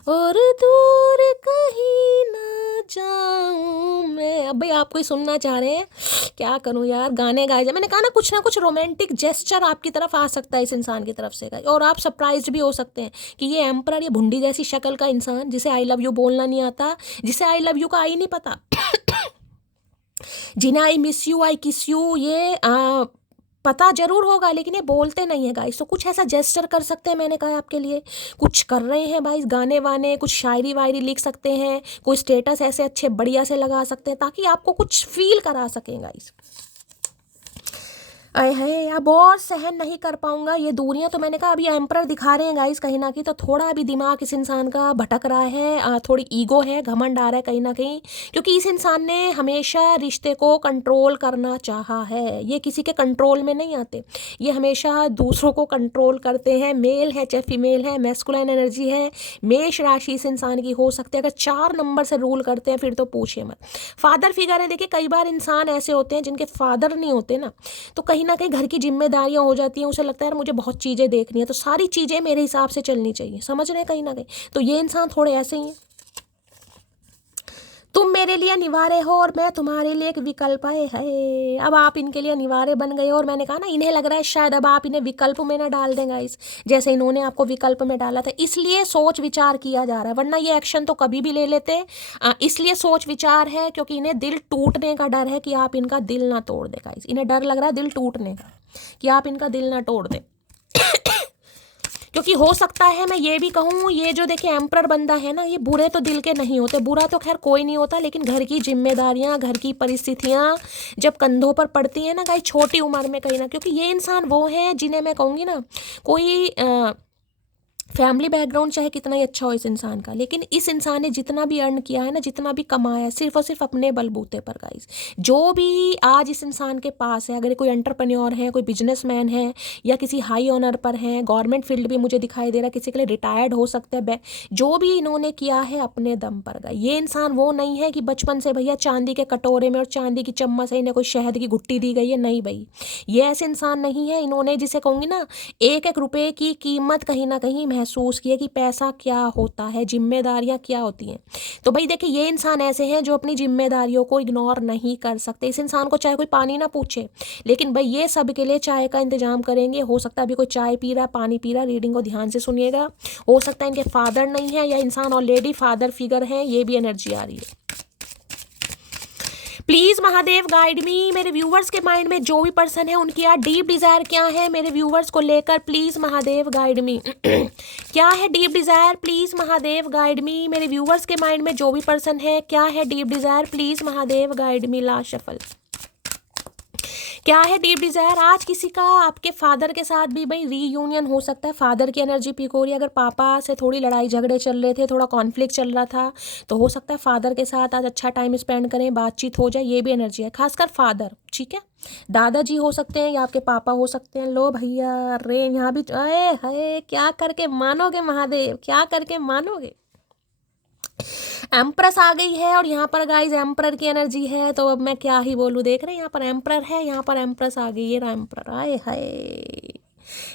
और दूर कहीं ना जाऊं मैं। अब भाई आपको ही सुनना चाह रहे हैं, क्या करूं यार, गाने गाए जाए। मैंने कहा ना कुछ रोमांटिक जेस्चर आपकी तरफ आ सकता है इस इंसान की तरफ से, और आप सरप्राइज्ड भी हो सकते हैं कि ये एम्परर, ये भुंडी जैसी शक्ल का इंसान, जिसे आई लव यू बोलना नहीं आता, जिसे आई लव यू का आई नहीं पता, जिन्हें आई मिस यू, आई किस यू, ये पता जरूर होगा लेकिन ये बोलते नहीं है गाइस। तो कुछ ऐसा जेस्चर कर सकते हैं, मैंने कहा आपके लिए कुछ कर रहे हैं भाई, गाने वाने, कुछ शायरी वायरी लिख सकते हैं, कोई स्टेटस ऐसे अच्छे बढ़िया से लगा सकते हैं ताकि आपको कुछ फील करा सकें गाइस। अरे है अब और सहन नहीं कर पाऊंगा ये दूरियां। तो मैंने कहा अभी एम्परर दिखा रहे हैं गाइस कहीं ना कहीं, तो थोड़ा अभी दिमाग इस इंसान का भटक रहा है, थोड़ी ईगो है, घमंड आ रहा है कहीं ना कहीं, क्योंकि इस इंसान ने हमेशा रिश्ते को कंट्रोल करना चाहा है। ये किसी के कंट्रोल में नहीं आते, ये हमेशा दूसरों को कंट्रोल करते हैं। मेल है चाहे फीमेल है, मैस्कुलाइन एनर्जी है, मेष राशि इस इंसान की हो सकती है। अगर 4 नंबर से रूल करते हैं फिर तो पूछिए मत। फादर फिगर है, देखिए कई बार इंसान ऐसे होते हैं जिनके फादर नहीं होते ना, तो कहीं ना कहीं घर की जिम्मेदारियां हो जाती हैं, उसे लगता है यार मुझे बहुत चीज़ें देखनी है, तो सारी चीज़ें मेरे हिसाब से चलनी चाहिए, समझ रहे हैं कहीं ना कहीं। तो ये इंसान थोड़े ऐसे ही हैं। तुम मेरे लिए अनिवार्य हो और मैं तुम्हारे लिए एक विकल्प है। अब आप इनके लिए अनिवार्य बन गए हो, और मैंने कहा ना इन्हें लग रहा है शायद अब आप इन्हें विकल्प में ना डाल देंगे इस, जैसे इन्होंने आपको विकल्प में डाला था, इसलिए सोच विचार किया जा रहा है, वरना ये एक्शन तो कभी भी ले लेते। इसलिए सोच विचार है क्योंकि इन्हें दिल टूटने का डर है कि आप इनका दिल ना तोड़ दे गाइस। इन्हें डर लग रहा है दिल टूटने का, कि आप इनका दिल ना तोड़ दें। क्योंकि हो सकता है मैं ये भी कहूँ, ये जो देखिए एम्परर बंदा है ना, ये बुरे तो दिल के नहीं होते, बुरा तो खैर कोई नहीं होता, लेकिन घर की जिम्मेदारियां, घर की परिस्थितियां जब कंधों पर पड़ती हैं ना गाइस छोटी उम्र में कहीं ना, क्योंकि ये इंसान वो है जिन्हें मैं कहूँगी ना, कोई फैमिली बैकग्राउंड चाहे कितना ही अच्छा हो इस इंसान का, लेकिन इस इंसान ने जितना भी अर्न किया है ना, जितना भी कमाया है, सिर्फ और सिर्फ अपने बलबूते पर गाइस। जो भी आज इस इंसान के पास है, अगर कोई एंटरप्रेन्योर है, कोई बिजनेसमैन है, या किसी हाई ऑनर पर है, गवर्नमेंट फील्ड भी मुझे दिखाई दे रहा है, किसी के लिए रिटायर्ड हो सकते हैं, जो भी इन्होंने किया है अपने दम पर गाइस। ये इंसान वो नहीं है कि बचपन से भैया चांदी के कटोरे में और चांदी की चम्मच से इन्हें कोई शहद की गुट्टी दी गई है, नहीं भाई, ये ऐसे इंसान नहीं है। इन्होंने जिसे कहूँगी ना, एक एक रुपये की कीमत कहीं ना कहीं महसूस किया कि पैसा क्या होता है, जिम्मेदारियां क्या होती हैं। तो भाई देखिए ये इंसान ऐसे हैं जो अपनी जिम्मेदारियों को इग्नोर नहीं कर सकते। इस इंसान को चाहे कोई पानी ना पूछे, लेकिन भाई ये सब के लिए चाय का इंतजाम करेंगे। हो सकता है अभी कोई चाय पी रहा है, पानी पी रहा है, रीडिंग को ध्यान से सुनिएगा। हो सकता है इनके फादर नहीं है, या इंसान ऑलरेडी फादर फिगर है, ये भी एनर्जी आ रही है। प्लीज महादेव गाइड मी, मेरे व्यूवर्स के माइंड में जो भी पर्सन है उनकी यार डीप डिजायर क्या है मेरे व्यूवर्स को लेकर, प्लीज महादेव गाइड मी। क्या है deep Dzire, please Mahadev guide मी, मेरे व्यूवर्स के माइंड में जो भी पर्सन है, क्या है deep Dzire, please Mahadev guide me. Last shuffle, क्या है डीप डिजायर। आज किसी का आपके फादर के साथ भी भाई रीयूनियन हो सकता है, फादर की एनर्जी पीक हो रही है। अगर पापा से थोड़ी लड़ाई झगड़े चल रहे थे, थोड़ा कॉन्फ्लिक्ट चल रहा था, तो हो सकता है फादर के साथ आज अच्छा टाइम स्पेंड करें, बातचीत हो जाए, ये भी एनर्जी है, खासकर फादर, ठीक है। दादाजी हो सकते हैं या आपके पापा हो सकते हैं। लो भैया रे, यहाँ भी अरे है, क्या करके मानोगे महादेव, क्या करके मानोगे। एम्प्रेस आ गई है, और यहाँ पर गाइज एम्प्रर की एनर्जी है, तो अब मैं क्या ही बोलूँ। देख रहे हैं यहाँ पर एम्प्रर है, यहाँ पर एम्प्रेस आ गई, ये रहा एम्प्रर। आए हाय,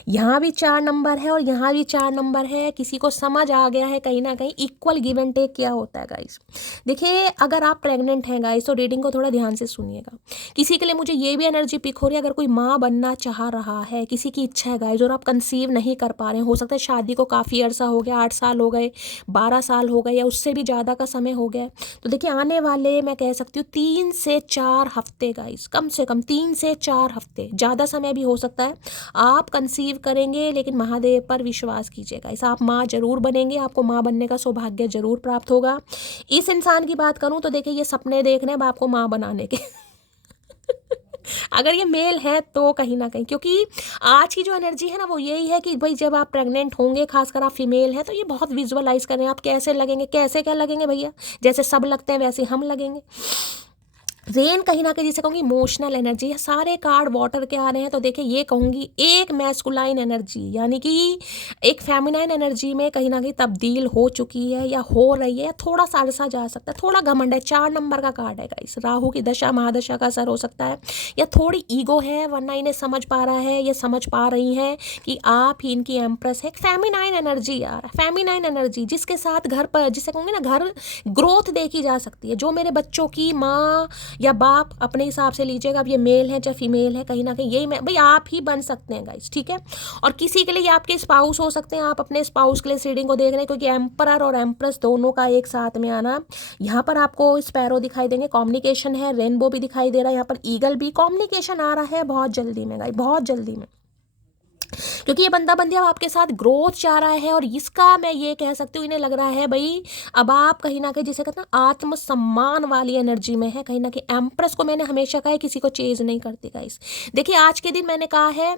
यहाँ भी 4 नंबर है और यहाँ भी 4 नंबर है। किसी को समझ आ गया है कहीं ना कहीं इक्वल गिव एंड टेक क्या होता है गाइस। देखिए अगर आप प्रेग्नेंट हैं गाइस, तो रीडिंग को थोड़ा ध्यान से सुनिएगा। किसी के लिए मुझे ये भी एनर्जी पिक हो रही है, अगर कोई माँ बनना चाह रहा है, किसी की इच्छा है गाइस, और आप कंसीव नहीं कर पा रहे हैं, हो सकता है शादी को काफ़ी अरसा हो गया, 8 साल हो गए, 12 साल हो गए, या उससे भी ज़्यादा का समय हो गया, तो देखिए आने वाले मैं कह सकती हूँ 3 से 4 हफ्ते गाइस, कम से कम 3 से 4 हफ्ते, ज़्यादा समय भी हो सकता है, आप कंसीव करेंगे। लेकिन महादेव पर विश्वास कीजिएगा, इस आप माँ जरूर बनेंगे, आपको माँ बनने का सौभाग्य जरूर प्राप्त होगा। इस इंसान की बात करूं तो देखिए ये सपने देख रहे हैं आपको माँ बनाने के। अगर ये मेल है तो कहीं ना कहीं, क्योंकि आज की जो एनर्जी है ना वो यही है कि भाई जब आप प्रेग्नेंट होंगे, खासकर आप फीमेल हैं, तो ये बहुत विजुअलाइज करें आप कैसे लगेंगे, कैसे क्या लगेंगे भैया, जैसे सब लगते हैं वैसे हम लगेंगे। रेन कहीं ना कहीं जिसे कहूँगी इमोशनल एनर्जी है, सारे कार्ड वाटर के आ रहे हैं, तो देखिए ये कहूँगी एक मैस्कुलाइन एनर्जी, यानी कि एक फेमिनाइन एनर्जी में कहीं ना कहीं तब्दील हो चुकी है या हो रही है, या थोड़ा सा अरसा जा सकता है, थोड़ा घमंड है। 4 नंबर का कार्ड है गाइस, राहु की दशा महादशा का असर हो सकता है, या थोड़ी ईगो है, वरना इन्हें समझ पा रहा है, ये समझ पा रही हैं कि आप ही इनकी एम्प्रेस है। एक फेमिनाइन एनर्जी यार, फेमिनाइन एनर्जी जिसके साथ घर पर जिसे कहूँगी ना घर ग्रोथ देखी जा सकती है। जो मेरे बच्चों की माँ या बाप, अपने हिसाब से लीजिएगा, अब ये मेल है चाहे फीमेल है, कहीं ना कहीं यही मैं भाई आप ही बन सकते हैं गाइस, ठीक है। और किसी के लिए आपके स्पाउस हो सकते हैं, आप अपने स्पाउस के लिए रीडिंग को देख रहे हैं, क्योंकि एम्परर और एम्प्रेस दोनों का एक साथ में आना। यहाँ पर आपको स्पैरो दिखाई देंगे, कम्युनिकेशन है, रेनबो भी दिखाई दे रहा है, यहाँ पर ईगल भी, कम्युनिकेशन आ रहा है बहुत जल्दी में गाइस, बहुत जल्दी में, क्योंकि ये बंदा बंदी अब आपके साथ ग्रोथ चाह रहा है। और इसका मैं ये कह सकती हूँ, इन्हें लग रहा है भाई अब आप कहीं ना कहीं जिसे कहते हैं आत्मसम्मान वाली एनर्जी में है, कहीं ना कहीं। एम्प्रेस को मैंने हमेशा कहा है किसी को चेज नहीं करती गाइस। देखिए आज के दिन मैंने कहा है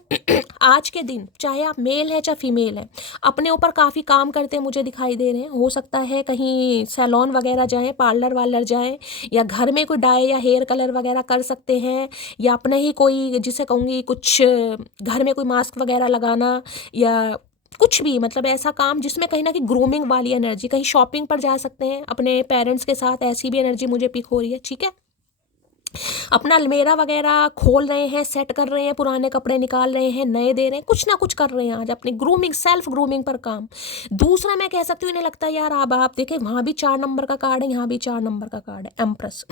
आज के दिन चाहे आप मेल है चाहे फीमेल है, अपने ऊपर काफ़ी काम करते मुझे दिखाई दे रहे हैं। हो सकता है कहीं सैलून वगैरह जाएँ, पार्लर वार्लर जाएँ, या घर में कोई डाई या हेयर कलर वगैरह कर सकते हैं, या अपने ही कोई जिसे कहूँगी कुछ घर में कोई मास्क वगैरह लगाना, या कुछ भी, मतलब ऐसा काम जिसमें कहीं ना कहीं ग्रूमिंग वाली एनर्जी। कहीं शॉपिंग पर जा सकते हैं अपने पेरेंट्स के साथ, ऐसी भी एनर्जी मुझे पिक हो रही है, ठीक है। अपना अलमेरा वगैरह खोल रहे हैं, सेट कर रहे हैं, पुराने कपड़े निकाल रहे हैं, नए दे रहे हैं, कुछ ना कुछ कर रहे हैं आज अपनी ग्रूमिंग, सेल्फ ग्रूमिंग पर काम। दूसरा मैं कह सकती हूँ, इन्हें लगता है यार अब आप देखें वहाँ भी 4 नंबर का कार्ड है, यहाँ भी 4 नंबर का कार्ड है, एम्प्रेस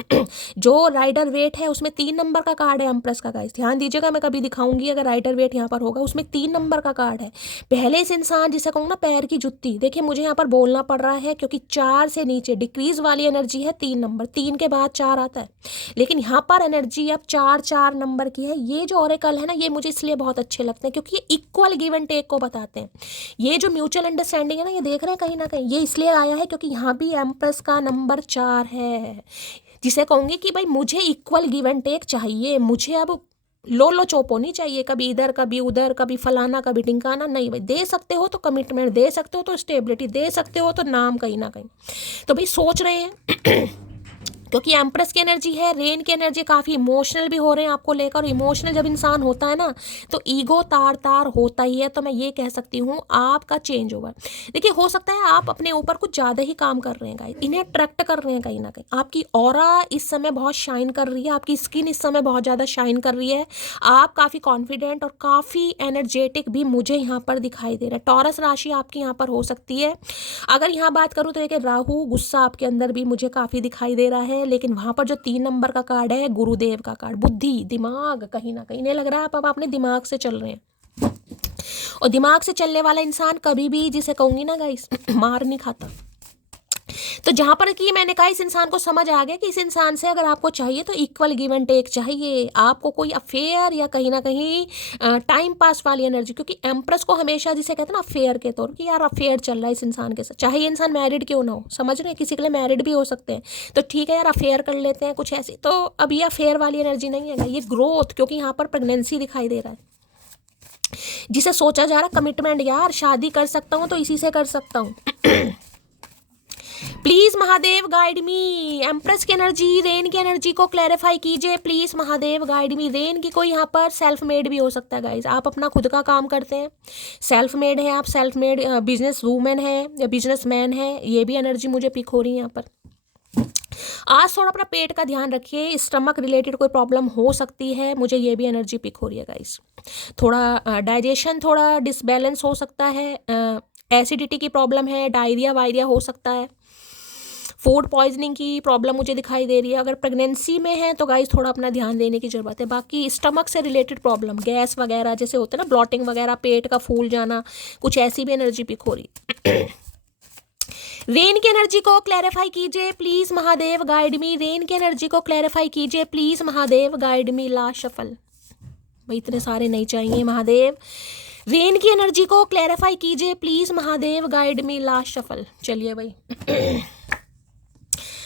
जो राइडर वेट है उसमें 3 नंबर का कार्ड है एम्प्रेस का गाइस, ध्यान दीजिएगा, मैं कभी दिखाऊंगी अगर राइडर वेट यहाँ पर होगा, उसमें 3 नंबर का कार्ड है। पहले इस इंसान जिसे कहूँ ना पैर की जुत्ती, देखिए मुझे यहाँ पर बोलना पड़ रहा है क्योंकि 4 से नीचे डिक्रीज वाली एनर्जी है, 3 नंबर, 3 के बाद 4 आता है, लेकिन यहाँ पर एनर्जी अब 4 नंबर की है। ये जो ऑरेकल है ना, ये मुझे इसलिए बहुत अच्छे लगते हैं क्योंकि ये इक्वल गिव एंड टेक को बताते हैं। ये जो म्यूचुअल अंडरस्टैंडिंग है ना, ये देख रहे हैं कहीं ना कहीं, ये इसलिए आया है क्योंकि यहाँ भी एम्प्रेस का नंबर 4 है, जिसे कहूँगी कि भाई मुझे इक्वल गिव एंड टेक चाहिए, मुझे अब लो चोपो नहीं चाहिए, कभी इधर कभी उधर, कभी फलाना कभी टिंकाना, नहीं भाई। दे सकते हो तो कमिटमेंट, दे सकते हो तो स्टेबिलिटी, दे सकते हो तो नाम कहीं ना कहीं, तो भाई सोच रहे हैं क्योंकि एम्प्रेस की एनर्जी है, रेन की एनर्जी, काफ़ी इमोशनल भी हो रहे हैं आपको लेकर। इमोशनल जब इंसान होता है ना तो ईगो तार तार होता ही है, तो मैं ये कह सकती हूँ आपका चेंज ओवर। देखिए हो सकता है आप अपने ऊपर कुछ ज़्यादा ही काम कर रहे हैं गाइस, इन्हें अट्रैक्ट कर रहे हैं कहीं ना कहीं। आपकी ऑरा इस समय बहुत शाइन कर रही है, आपकी स्किन इस समय बहुत ज़्यादा शाइन कर रही है, आप काफ़ी कॉन्फिडेंट और काफ़ी एनर्जेटिक भी मुझे यहाँ पर दिखाई दे रहा है। टॉरस राशि आपकी यहाँ पर हो सकती है। अगर यहाँ बात करूँ तो देखिए राहु, गुस्सा आपके अंदर भी मुझे काफ़ी दिखाई दे रहा है, लेकिन वहाँ पर जो 3 नंबर का कार्ड है, गुरुदेव का कार्ड, बुद्धि, दिमाग, कहीं ना कहीं इन्हें लग रहा है आप अब अपने दिमाग से चल रहे हैं। और दिमाग से चलने वाला इंसान कभी भी, जिसे कहूँगी ना गाइस, मार नहीं खाता। तो जहाँ पर कि मैंने कहा इस इंसान को समझ आ गया कि इस इंसान से अगर आपको चाहिए तो इक्वल गिव एंड टेक चाहिए, आपको कोई अफेयर या कहीं ना कहीं टाइम पास वाली एनर्जी, क्योंकि एम्प्रेस को हमेशा जिसे कहते हैं ना अफेयर के तौर कि यार अफेयर चल रहा है इस इंसान के साथ, चाहे ये इंसान मैरिड क्यों ना हो, समझ रहे हैं, किसी के लिए मैरिड भी हो सकते हैं, तो ठीक है यार अफेयर कर लेते हैं कुछ ऐसी। तो अब ये अफेयर वाली एनर्जी नहीं है, ये ग्रोथ, क्योंकि यहाँ पर प्रेगनेंसी दिखाई दे रहा है, जिसे सोचा जा रहा है कमिटमेंट, यार शादी कर सकता हूँ तो इसी से कर सकता हूँ। Please Mahadev guide me, empress की एनर्जी, रेन की एनर्जी को क्लैरिफाई कीजिए please Mahadev guide me. Rain की कोई यहाँ पर सेल्फ मेड भी हो सकता है गाइज, आप अपना खुद का काम करते हैं, सेल्फ मेड है आप, सेल्फ मेड बिजनेस वूमेन है या बिजनेस मैन है, ये भी एनर्जी मुझे पिक हो रही है यहाँ पर। आज थोड़ा अपना पेट का ध्यान रखिए, स्टमक रिलेटेड कोई प्रॉब्लम हो सकती है, मुझे ये भी एनर्जी पिक हो रही है गाइस। थोड़ा डाइजेशन थोड़ा डिसबैलेंस हो सकता है, एसिडिटी की प्रॉब्लम है, डायरिया वायरिया हो सकता है, फूड पॉइजनिंग की प्रॉब्लम मुझे दिखाई दे रही है। अगर प्रेगनेंसी में है तो गाइस थोड़ा अपना ध्यान देने की ज़रूरत है। बाकी स्टमक से रिलेटेड प्रॉब्लम, गैस वगैरह जैसे होते हैं ना, ब्लॉटिंग वगैरह, पेट का फूल जाना, कुछ ऐसी भी एनर्जी पिक हो रही है। रेन की एनर्जी को क्लैरिफाई कीजिए please Mahadev guide me, rain की एनर्जी को क्लैरिफाई कीजिए please Mahadev guide me. Last shuffle, भाई इतने सारे नहीं चाहिए महादेव, रेन की एनर्जी को क्लैरिफाई कीजिए please Mahadev guide me. Last shuffle, चलिए भाई।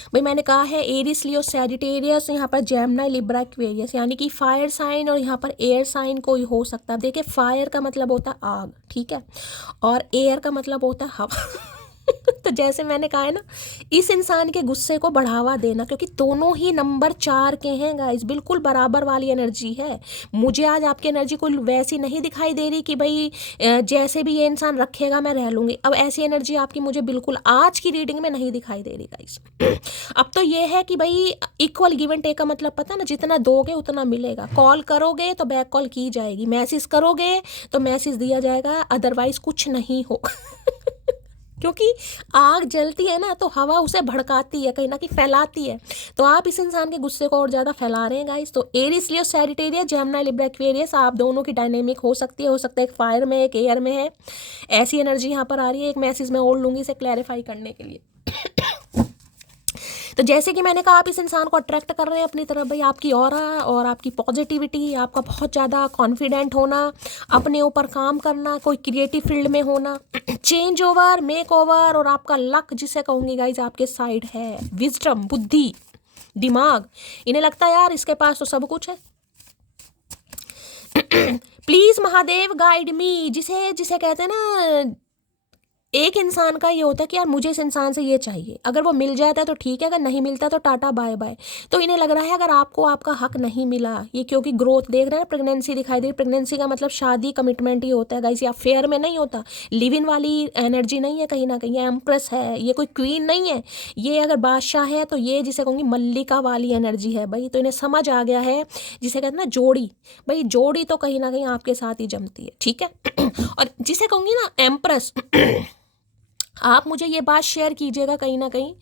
भाई मैंने कहा है एरिस, लियो, सैजिटेरियस, यहाँ पर जेमिनी, लिब्रा, एक्वेरियस, यानी कि फायर साइन और यहाँ पर एयर साइन कोई हो सकता है। देखिए फायर का मतलब होता है आग, ठीक है, और एयर का मतलब होता है हवा। तो जैसे मैंने कहा है ना, इस इंसान के गुस्से को बढ़ावा देना, क्योंकि दोनों ही नंबर 4 के हैं गाइस, बिल्कुल बराबर वाली एनर्जी है। मुझे आज आपकी एनर्जी कोई वैसी नहीं दिखाई दे रही कि भाई जैसे भी ये इंसान रखेगा मैं रह लूँगी, अब ऐसी एनर्जी आपकी मुझे बिल्कुल आज की रीडिंग में नहीं दिखाई दे रही गाइस। अब तो ये है कि भाई इक्वल गिव एंड टेक का मतलब पता है ना, जितना दोगे उतना मिलेगा। कॉल करोगे तो बैक कॉल की जाएगी, मैसेज करोगे तो मैसेज दिया जाएगा, अदरवाइज कुछ नहीं हो। क्योंकि आग जलती है ना तो हवा उसे भड़काती है, कहीं ना कहीं फैलाती है। तो आप इस इंसान के गुस्से को और ज़्यादा फैला रहे हैं गाइस। तो एरीज, लियो, सैजिटेरियस, जेमिनी, लिब्रा, एक्वेरियस, आप दोनों की डायनेमिक हो सकती है। हो सकता है एक फायर में एक एयर में है, ऐसी एनर्जी यहाँ पर आ रही है। एक मैसेज मैं और लूँगी इसे क्लैरिफाई करने के लिए। तो जैसे कि मैंने कहा, आप इस इंसान को अट्रैक्ट कर रहे हैं अपनी तरफ भाई। आपकी ऑरा और आपकी पॉजिटिविटी, आपका बहुत ज़्यादा कॉन्फिडेंट होना, अपने ऊपर काम करना, कोई क्रिएटिव फील्ड में होना, चेंज ओवर, मेक ओवर, और आपका लक जिसे कहूँगी गाइज आपके साइड है। विजडम, बुद्धि, दिमाग, इन्हें लगता है यार इसके पास तो सब कुछ है। प्लीज महादेव गाइड मी, जिसे जिसे कहते हैं ना, एक इंसान का ये होता है कि यार मुझे इस इंसान से ये चाहिए, अगर वो मिल जाता है तो ठीक है, अगर नहीं मिलता तो टाटा बाय बाय। तो इन्हें लग रहा है अगर आपको आपका हक नहीं मिला, ये क्योंकि ग्रोथ देख रहे हैं, प्रेगनेंसी दिखाई दे रही, प्रेगनेंसी का मतलब शादी, कमिटमेंट ही होता है गाइस। ये अफेयर में नहीं होता, लिव इन वाली एनर्जी नहीं है, कहीं ना कहीं ये एम्प्रेस है, ये कोई क्वीन नहीं है। ये अगर बादशाह है तो ये जिसे कहूँगी मल्लिका वाली एनर्जी है भाई। तो इन्हें समझ आ गया है, जिसे कहते हैं ना जोड़ी, भाई जोड़ी तो कहीं ना कहीं आपके साथ ही जमती है, ठीक है। और जिसे कहूँगी ना एम्प्रेस, आप मुझे ये बात शेयर कीजिएगा, कहीं ना कहीं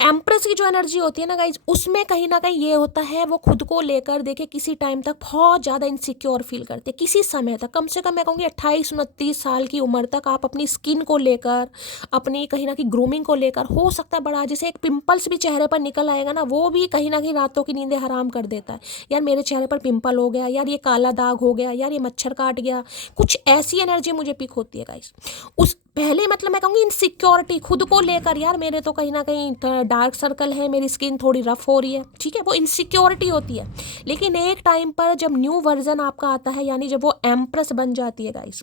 एम्प्रेस की जो एनर्जी होती है ना गाइज, उसमें कहीं ना कहीं ये होता है, वो खुद को लेकर देखे किसी टाइम तक बहुत ज़्यादा इनसिक्योर फील करते हैं। किसी समय तक, कम से कम मैं कहूँगी 28-29 साल की उम्र तक आप अपनी स्किन को लेकर, अपनी कहीं ना कहीं ग्रूमिंग को लेकर, हो सकता है बड़ा, जैसे एक पिंपल्स भी चेहरे पर निकल आएगा ना, वो भी कहीं ना कहीं रातों की नींदें हराम कर देता है। यार मेरे चेहरे पर पिंपल हो गया, यार ये काला दाग हो गया, यार ये मच्छर काट गया, कुछ ऐसी एनर्जी मुझे पिक होती है गाइज। उस पहले मतलब मैं कहूँगी इनसिक्योरिटी खुद को लेकर, यार मेरे तो कहीं ना कहीं डार्क सर्कल है, मेरी स्किन थोड़ी रफ हो रही है, ठीक है, वो इनसिक्योरिटी होती है। लेकिन एक टाइम पर जब न्यू वर्जन आपका आता है, यानी जब वो एम्प्रेस बन जाती है गाइस,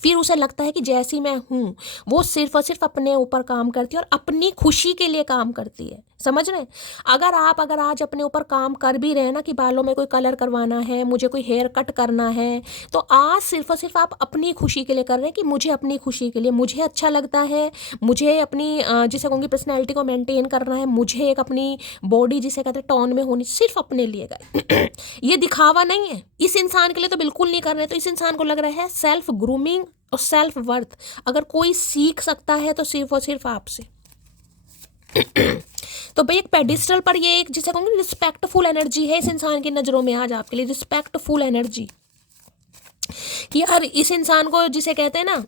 फिर उसे लगता है कि जैसी मैं हूँ, वो सिर्फ और सिर्फ अपने ऊपर काम करती है और अपनी खुशी के लिए काम करती है। समझ रहे हैं? अगर आज अपने ऊपर काम कर भी रहे हैं ना, कि बालों में कोई कलर करवाना है, मुझे कोई हेयर कट करना है, तो आज सिर्फ और सिर्फ आप अपनी खुशी के लिए कर रहे हैं, कि मुझे अपनी खुशी के लिए, मुझे अच्छा लगता है, मुझे अपनी जिसे कहूँगी पर्सनैलिटी को मेंटेन करना है, मुझे एक अपनी बॉडी जिसे कहते हैं टोन में होनी, सिर्फ अपने लिए गए। ये दिखावा नहीं है, इस इंसान के लिए तो बिल्कुल नहीं कर रहे। तो इस इंसान को लग रहा है सेल्फ ग्रूमिंग और सेल्फ वर्थ अगर कोई सीख सकता है तो सिर्फ और सिर्फ आपसे। तो भाई एक पेडिस्टल पर ये एक जिसे कहूँगी रिस्पेक्टफुल एनर्जी है इस इंसान की नज़रों में आज आपके लिए, रिस्पेक्टफुल एनर्जी, कि यार इस इंसान को जिसे कहते हैं ना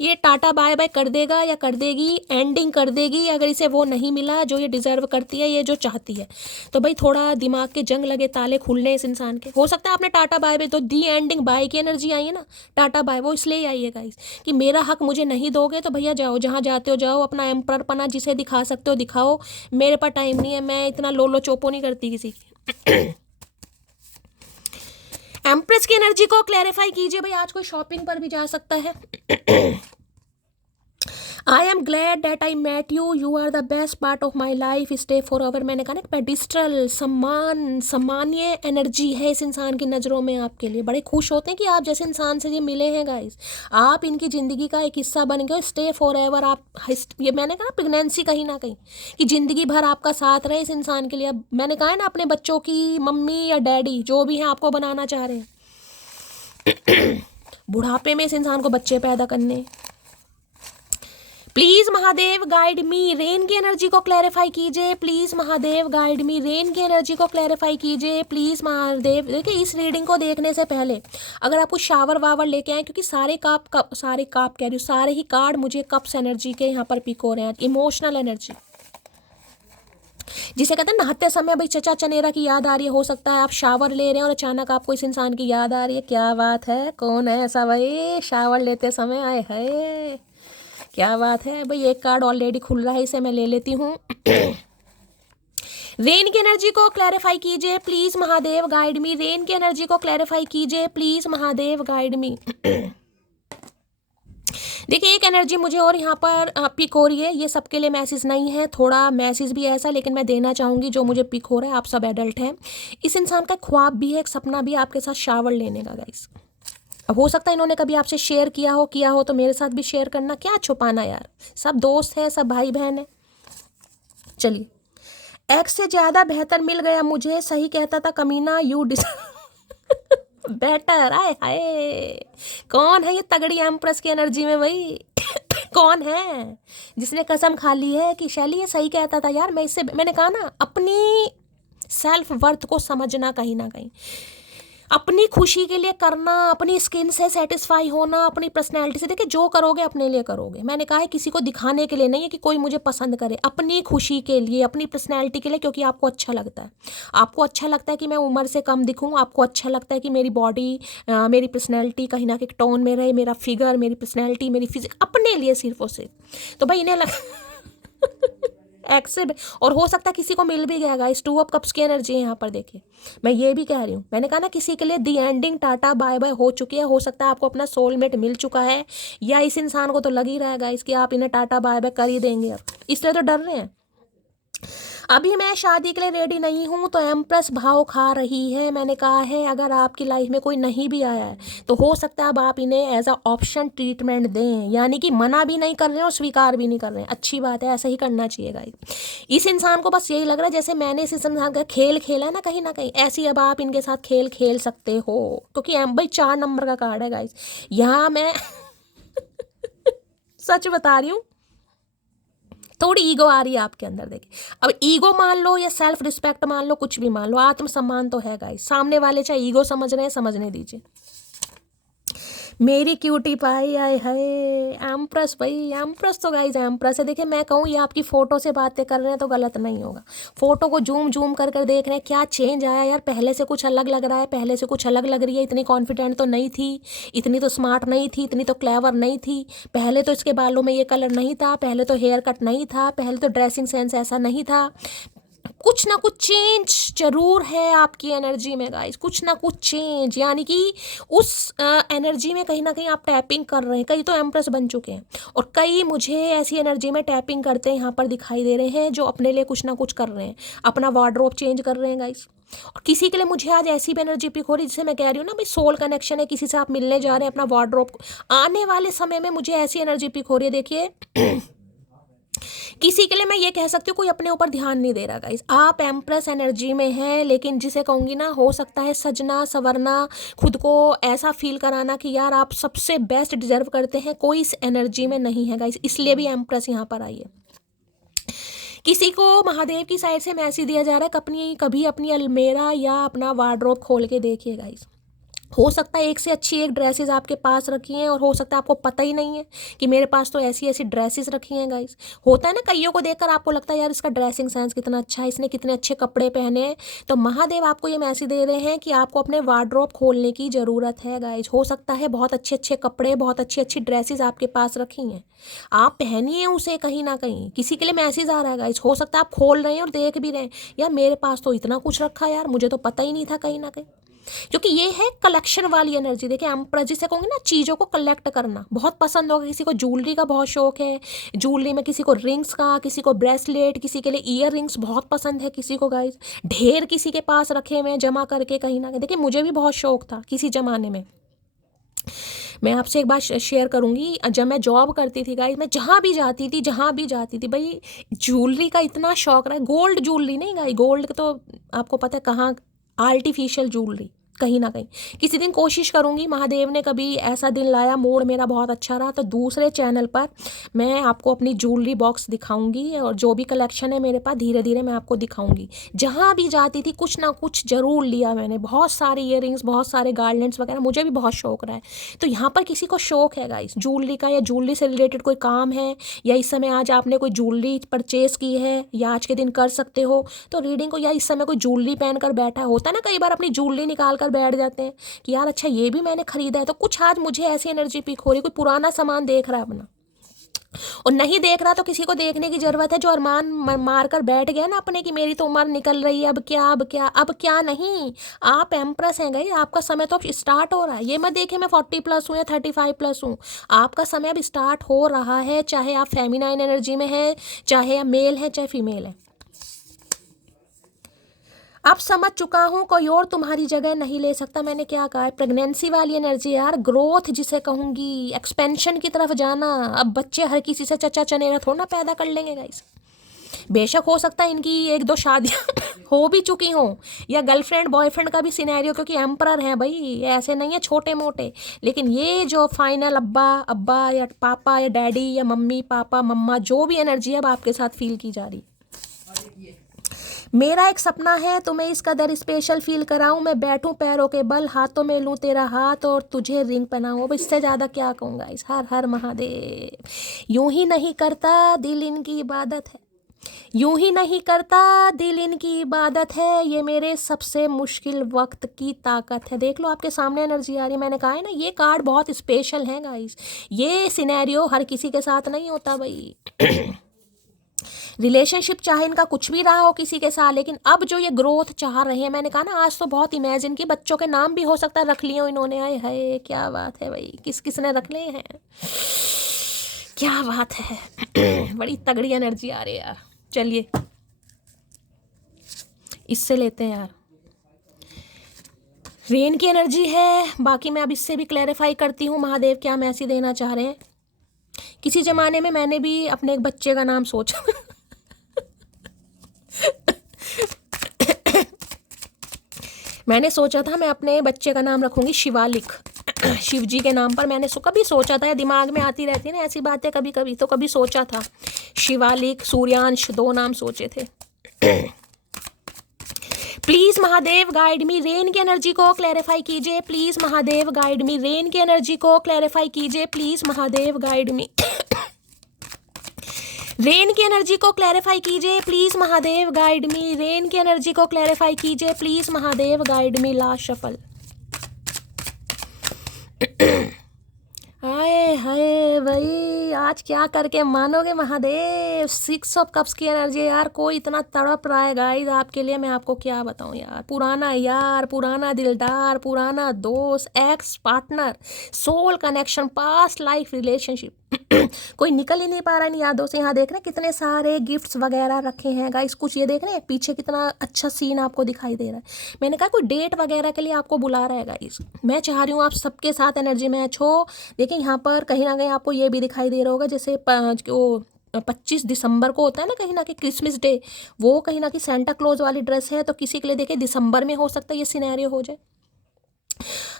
ये टाटा बाय बाय कर देगा या कर देगी, एंडिंग कर देगी, अगर इसे वो नहीं मिला जो ये डिजर्व करती है, ये जो चाहती है। तो भाई थोड़ा दिमाग के जंग लगे, ताले खुलने इस इंसान के। हो सकता है आपने टाटा बाय बाय, तो दी एंडिंग बाय की एनर्जी आई है ना, टाटा बाय वो इसलिए ही आई है गाइस, कि मेरा हक मुझे नहीं दोगे तो भैया जाओ, जहाँ जाते हो जाओ, अपना एम्पर पना जिसे दिखा सकते हो दिखाओ, मेरे पास टाइम नहीं है, मैं इतना लोलो चोपो नहीं करती किसी की। एम्प्रेस की एनर्जी को क्लैरिफाई कीजिए भाई, आज कोई शॉपिंग पर भी जा सकता है। I am glad that I met you, you are the best part of my life, stay forever. मैंने कहा ना पेडिस्ट्रल सम्मान्य एनर्जी है इस इंसान की नज़रों में आपके लिए। बड़े खुश होते हैं कि आप जैसे इंसान से ये मिले हैं गाइस, आप इनकी ज़िंदगी का एक हिस्सा बन गए, स्टे फॉर एवर। आप ये मैंने कहा प्रेगनेंसी कहीं ना कहीं, कि ज़िंदगी भर आपका साथ रहे इस इंसान के लिए। अब मैंने कहा है ना, अपने बच्चों की मम्मी या डैडी जो भी हैं आपको बनाना चाह रहे हैं। बुढ़ापे में इस इंसान को बच्चे पैदा करने। Please Mahadev guide me, rain की एनर्जी को क्लैरिफाई कीजिए। Please Mahadev guide me, rain की एनर्जी को क्लैरिफाई कीजिए। प्लीज महादेव। देखिए इस रीडिंग को देखने से पहले अगर आपको शावर वावर लेके आए, क्योंकि सारे काप कह रही हूँ, सारे ही कार्ड मुझे कप्स एनर्जी के यहाँ पर पिक हो रहे हैं। इमोशनल एनर्जी जिसे कहते हैं नहाते समय भाई चचा चनेरा की याद आ रही है। हो सकता है आप शावर ले रहे हैं और अचानक आपको इस इंसान की याद आ रही है। क्या बात है, कौन है ऐसा भाई शावर लेते समय आए है, क्या बात है भाई। एक कार्ड ऑलरेडी खुल रहा है, इसे मैं ले लेती हूँ। रेन की एनर्जी को क्लैरिफाई कीजिए please Mahadev guide me. Rain की एनर्जी को क्लैरिफाई कीजिए प्लीज महादेव गाइड मी। देखिए एक एनर्जी मुझे और यहाँ पर पिक हो रही है, ये सबके लिए मैसेज नहीं है, थोड़ा मैसेज भी ऐसा, लेकिन मैं देना चाहूँगी जो मुझे पिक हो रहा है। आप सब एडल्ट हैं, इस इंसान का ख्वाब भी है, एक सपना भी है आपके साथ शावर लेने का गाइस। अब हो सकता है इन्होंने कभी आपसे शेयर किया हो तो मेरे साथ भी शेयर करना, क्या छुपाना यार, सब दोस्त हैं, सब भाई बहन है। चलिए, एक्स से ज़्यादा बेहतर मिल गया मुझे, सही कहता था कमीना, यू बेटर। आए हाय, कौन है ये तगड़ी एम्प्रेस की एनर्जी में भाई। कौन है जिसने कसम खा ली है कि शैली ये सही कहता था यार, मैंने कहा ना, अपनी सेल्फ वर्थ को समझना, कहीं ना कहीं अपनी खुशी के लिए करना, अपनी स्किन से सेटिस्फाई होना, अपनी पर्सनैलिटी से। देखिए जो करोगे अपने लिए करोगे, मैंने कहा है किसी को दिखाने के लिए नहीं है कि कोई मुझे पसंद करे, अपनी खुशी के लिए, अपनी पर्सनैलिटी के लिए, क्योंकि आपको अच्छा लगता है। आपको अच्छा लगता है कि मैं उम्र से कम दिखूं, आपको अच्छा लगता है कि मेरी बॉडी, मेरी पर्सनैलिटी कहीं ना कहीं टोन में रहे, मेरा फिगर, मेरी पर्सनैलिटी, मेरी फिजिक, अपने लिए सिर्फ और सिर्फ। तो भाई इन्हें एक्सेड, और हो सकता है किसी को मिल भी गया गाइस। 2 ऑफ कप्स की एनर्जी है यहाँ पर, देखिए मैं ये भी कह रही हूँ, मैंने कहा ना किसी के लिए the ending, tata bye bye हो चुकी है। हो सकता है आपको अपना सोलमेट मिल चुका है, या इस इंसान को तो लग ही रहा है गाइस कि आप इन्हें टाटा बाय बाय कर ही देंगे अब, इसलिए तो डर रहे हैं। अभी मैं शादी के लिए रेडी नहीं हूँ, तो एम्प्रेस भाव खा रही है। मैंने कहा है अगर आपकी लाइफ में कोई नहीं भी आया है तो हो सकता है अब आप इन्हें एज अ ऑप्शन ट्रीटमेंट दें, यानी कि मना भी नहीं कर रहे हैं और स्वीकार भी नहीं कर रहे हैं। अच्छी बात है, ऐसा ही करना चाहिए गाइस। इस इंसान को बस यही लग रहा है जैसे मैंने इस इंसान का खेल खेला है ना कहीं, ऐसे ही अब आप इनके साथ खेल खेल सकते हो, क्योंकि भाई 4 नंबर का कार्ड है गाइस यहाँ। मैं सच बता रही हूँ, थोड़ी ईगो आ रही है आपके अंदर। देखिए अब ईगो मान लो या सेल्फ रिस्पेक्ट मान लो, कुछ भी मान लो, आत्मसम्मान तो है गाइस। सामने वाले चाहे ईगो समझ रहे हैं, समझने दीजिए। मेरी क्यूटी पाई आए है एम्प्रेस, भाई एम्प्रेस तो गाइस एम्प्रेस है। देखिए मैं कहूँ ये आपकी फ़ोटो से बातें कर रहे हैं तो गलत नहीं होगा। फ़ोटो को जूम जूम कर कर देख रहे हैं, क्या चेंज आया यार, पहले से कुछ अलग लग रहा है, पहले से कुछ अलग लग रही है। इतनी कॉन्फिडेंट तो नहीं थी, इतनी तो स्मार्ट नहीं थी, इतनी तो क्लेवर नहीं थी। पहले तो इसके बालों में ये कलर नहीं था, पहले तो हेयर कट नहीं था, पहले तो ड्रेसिंग सेंस ऐसा नहीं था। कुछ ना कुछ चेंज जरूर है आपकी एनर्जी में गाइस, कुछ ना कुछ चेंज, यानी कि उस एनर्जी में कहीं ना कहीं आप टैपिंग कर रहे हैं। कई तो एम्प्रेस बन चुके हैं और कई मुझे ऐसी एनर्जी में टैपिंग करते हैं यहाँ पर दिखाई दे रहे हैं, जो अपने लिए कुछ ना कुछ कर रहे हैं, अपना वार्डरोब चेंज कर रहे हैं गाइस। और किसी के लिए मुझे आज ऐसी भी एनर्जी पिक हो रही है, जिसे मैं कह रही हूँ ना भाई सोल कनेक्शन है, किसी से आप मिलने जा रहे हैं, अपना वार्डरोब। आने वाले समय में मुझे ऐसी एनर्जी पिक हो रही है, देखिए किसी के लिए मैं ये कह सकती हूँ कोई अपने ऊपर ध्यान नहीं दे रहा गाइस, आप एम्प्रेस एनर्जी में हैं। लेकिन जिसे कहूँगी ना, हो सकता है सजना संवरना, खुद को ऐसा फील कराना कि यार आप सबसे बेस्ट डिजर्व करते हैं, कोई इस एनर्जी में नहीं है गाइस, इसलिए भी एम्प्रेस यहाँ पर आई है। किसी को महादेव की साइड से मैसेज दिया जा रहा है, कभी अपनी अलमेरा या अपना वार्डरोब खोल के देखिए गाइस। हो सकता है एक से अच्छी एक ड्रेसेस आपके पास रखी हैं, और हो सकता है आपको पता ही नहीं है कि मेरे पास तो ऐसी ऐसी ड्रेसेस रखी हैं गाइस। होता है ना कईयों को देखकर आपको लगता है यार इसका ड्रेसिंग सेंस कितना अच्छा है, इसने कितने अच्छे कपड़े पहने हैं। तो महादेव आपको ये मैसेज दे रहे हैं कि आपको अपने वार्डरोब खोलने की ज़रूरत है गाइस। हो सकता है बहुत अच्छे अच्छे कपड़े, बहुत अच्छी अच्छी ड्रेसेस आपके पास रखी हैं, आप पहनिए उसे कहीं ना कहीं। किसी के लिए मैसेज आ रहा है गाइस, हो सकता है आप खोल रहे हैं और देख भी रहे हैं, यार मेरे पास तो इतना कुछ रखा है यार, मुझे तो पता ही नहीं था कहीं ना कहीं। क्योंकि ये है कलेक्शन वाली एनर्जी। देखिए एम्प्रेस जिसे कहूँगी ना, चीज़ों को कलेक्ट करना बहुत पसंद होगा। किसी को ज्वेलरी का बहुत शौक है, ज्वेलरी में किसी को रिंग्स का, किसी को ब्रेसलेट, किसी के लिए ईयर रिंग्स बहुत पसंद है किसी को गाइस। ढेर किसी के पास रखे हुए हैं जमा करके कहीं ना कहीं। देखिए मुझे भी बहुत शौक था किसी ज़माने में। मैं आपसे एक बात शेयर करूंगी, जब मैं जॉब करती थी गाइस, मैं जहाँ भी जाती थी भाई ज्वेलरी का इतना शौक रहा। गोल्ड ज्वेलरी नहीं गाइस, गोल्ड तो आपको पता है कहाँ, आर्टिफिशियल ज्वेलरी कहीं ना कहीं। किसी दिन कोशिश करूंगी, महादेव ने कभी ऐसा दिन लाया, मूड मेरा बहुत अच्छा रहा, तो दूसरे चैनल पर मैं आपको अपनी ज्वेलरी बॉक्स दिखाऊंगी, और जो भी कलेक्शन है मेरे पास धीरे धीरे मैं आपको दिखाऊंगी। जहाँ भी जाती थी कुछ ना कुछ जरूर लिया मैंने, बहुत सारे ईयररिंग्स, बहुत सारे गार्लैंड्स वगैरह, मुझे भी बहुत शौक रहा है। तो यहाँ पर किसी को शौक है गाइस ज्वेलरी का, या ज्वेलरी से रिलेटेड कोई काम है, या इस समय आज आपने कोई ज्वेलरी परचेज की है, या आज के दिन कर सकते हो, तो रीडिंग को, या इस समय कोई ज्वेलरी पहनकर बैठा होता है ना, कई बार अपनी ज्वेलरी निकाल बैठ जाते हैं कि यार अच्छा ये भी मैंने खरीदा है। तो कुछ आज मुझे ऐसी एनर्जी पिक हो रही, कोई पुराना सामान देख रहा है अपना, और नहीं देख रहा तो किसी को देखने की जरूरत है, जो अरमान मार कर बैठ गया ना अपने, कि मेरी तो उम्र निकल रही है, अब क्या नहीं। आप एम्प्रेस हैं गई, आपका समय तो अब स्टार्ट हो रहा है। ये मत देखे मैं 40 प्लस हूँ या 35 प्लस हूँ, आपका समय अब स्टार्ट हो रहा है। चाहे आप फेमिनाइन एनर्जी में है, चाहे आप मेल है, चाहे फीमेल है। अब समझ चुका हूँ, कोई और तुम्हारी जगह नहीं ले सकता। मैंने क्या कहा है, प्रेगनेंसी वाली एनर्जी यार, ग्रोथ जिसे कहूँगी, एक्सपेंशन की तरफ जाना। अब बच्चे हर किसी से चचा चनेरा थोड़ा ना पैदा कर लेंगे गाइस। बेशक हो सकता है इनकी एक दो शादियां हो भी चुकी हों, या गर्लफ्रेंड बॉयफ्रेंड का भी सिनेरियो, क्योंकि एम्परर है भाई, ऐसे नहीं है छोटे मोटे। लेकिन ये जो फाइनल अब्बा अब्बा या पापा या डैडी या मम्मी पापा मम्मा जो भी एनर्जी है अब आपके साथ फील की जा रही। मेरा एक सपना है तुम्हें इस कदर स्पेशल फील कराऊं, मैं बैठूं पैरों के बल, हाथों में लूं तेरा हाथ और तुझे रिंग पहनाऊं। अब इससे ज़्यादा क्या कहूँगा इस। हर हर महादेव। यूं ही नहीं करता दिल इनकी इबादत है, यूं ही नहीं करता दिल इनकी इबादत है, ये मेरे सबसे मुश्किल वक्त की ताकत है। देख लो आपके सामने एनर्जी आ रही है। मैंने कहा है ना ये कार्ड बहुत स्पेशल है गाइस, ये सिनेरियो हर किसी के साथ नहीं होता भाई। रिलेशनशिप चाहे इनका कुछ भी रहा हो किसी के साथ, लेकिन अब जो ये ग्रोथ चाह रहे हैं, मैंने कहा ना आज तो बहुत इमेजिन की, बच्चों के नाम भी हो सकता है रख लिए हो इन्होंने। आए हाय क्या बात है भाई, किस किसने रख लिए हैं, क्या बात है। बड़ी तगड़ी एनर्जी आ रही है यार। चलिए इससे लेते हैं यार, रेन की एनर्जी है। बाकी मैं अब इससे भी क्लैरिफाई करती हूँ महादेव क्या मैसेज देना चाह रहे हैं। किसी जमाने में मैंने भी अपने एक बच्चे का नाम सोचा मैंने सोचा था मैं अपने बच्चे का नाम रखूंगी शिवालिक, शिव जी के नाम पर। मैंने कभी सोचा था, दिमाग में आती रहती है ना ऐसी बातें कभी कभी, तो कभी सोचा था शिवालिक सूर्यांश, 2 नाम सोचे थे। Please Mahadev guide me, rain की एनर्जी को क्लैरिफाई कीजिए please Mahadev guide me, rain की एनर्जी को क्लैरिफाई कीजिए please Mahadev guide me, rain की एनर्जी को क्लैरिफाई कीजिए please Mahadev guide me, rain की एनर्जी को क्लैरिफाई कीजिए please Mahadev guide me. Last shuffle. हाय हाय भाई आज क्या करके मानोगे महादेव, 6 ऑफ कप्स की एनर्जी यार। कोई इतना तड़प रहा है गाइस आपके लिए, मैं आपको क्या बताऊं यार। पुराना यार, पुराना दिलदार, पुराना दोस्त, ex partner, soul connection, past life relationship कोई निकल ही नहीं पा रहा इन यादों से। यहाँ देख रहे हैं कितने सारे गिफ्ट्स वगैरह रखे हैं गाइस, कुछ ये देख रहे हैं पीछे कितना अच्छा सीन आपको दिखाई दे रहा है। मैंने कहा कोई डेट वगैरह के लिए आपको बुला रहा है गाइस। मैं चाह रही हूँ आप सबके साथ एनर्जी मैच हो। देखिए यहाँ पर कहीं ना कहीं आपको ये भी दिखाई दे रहा होगा, जैसे वो 25 दिसंबर को होता है ना कहीं ना कहीं क्रिसमस डे, वो कहीं ना कहीं सेंटा क्लॉज वाली ड्रेस है। तो किसी के लिए देखिए दिसंबर में हो सकता है ये सिनेरियो हो जाए,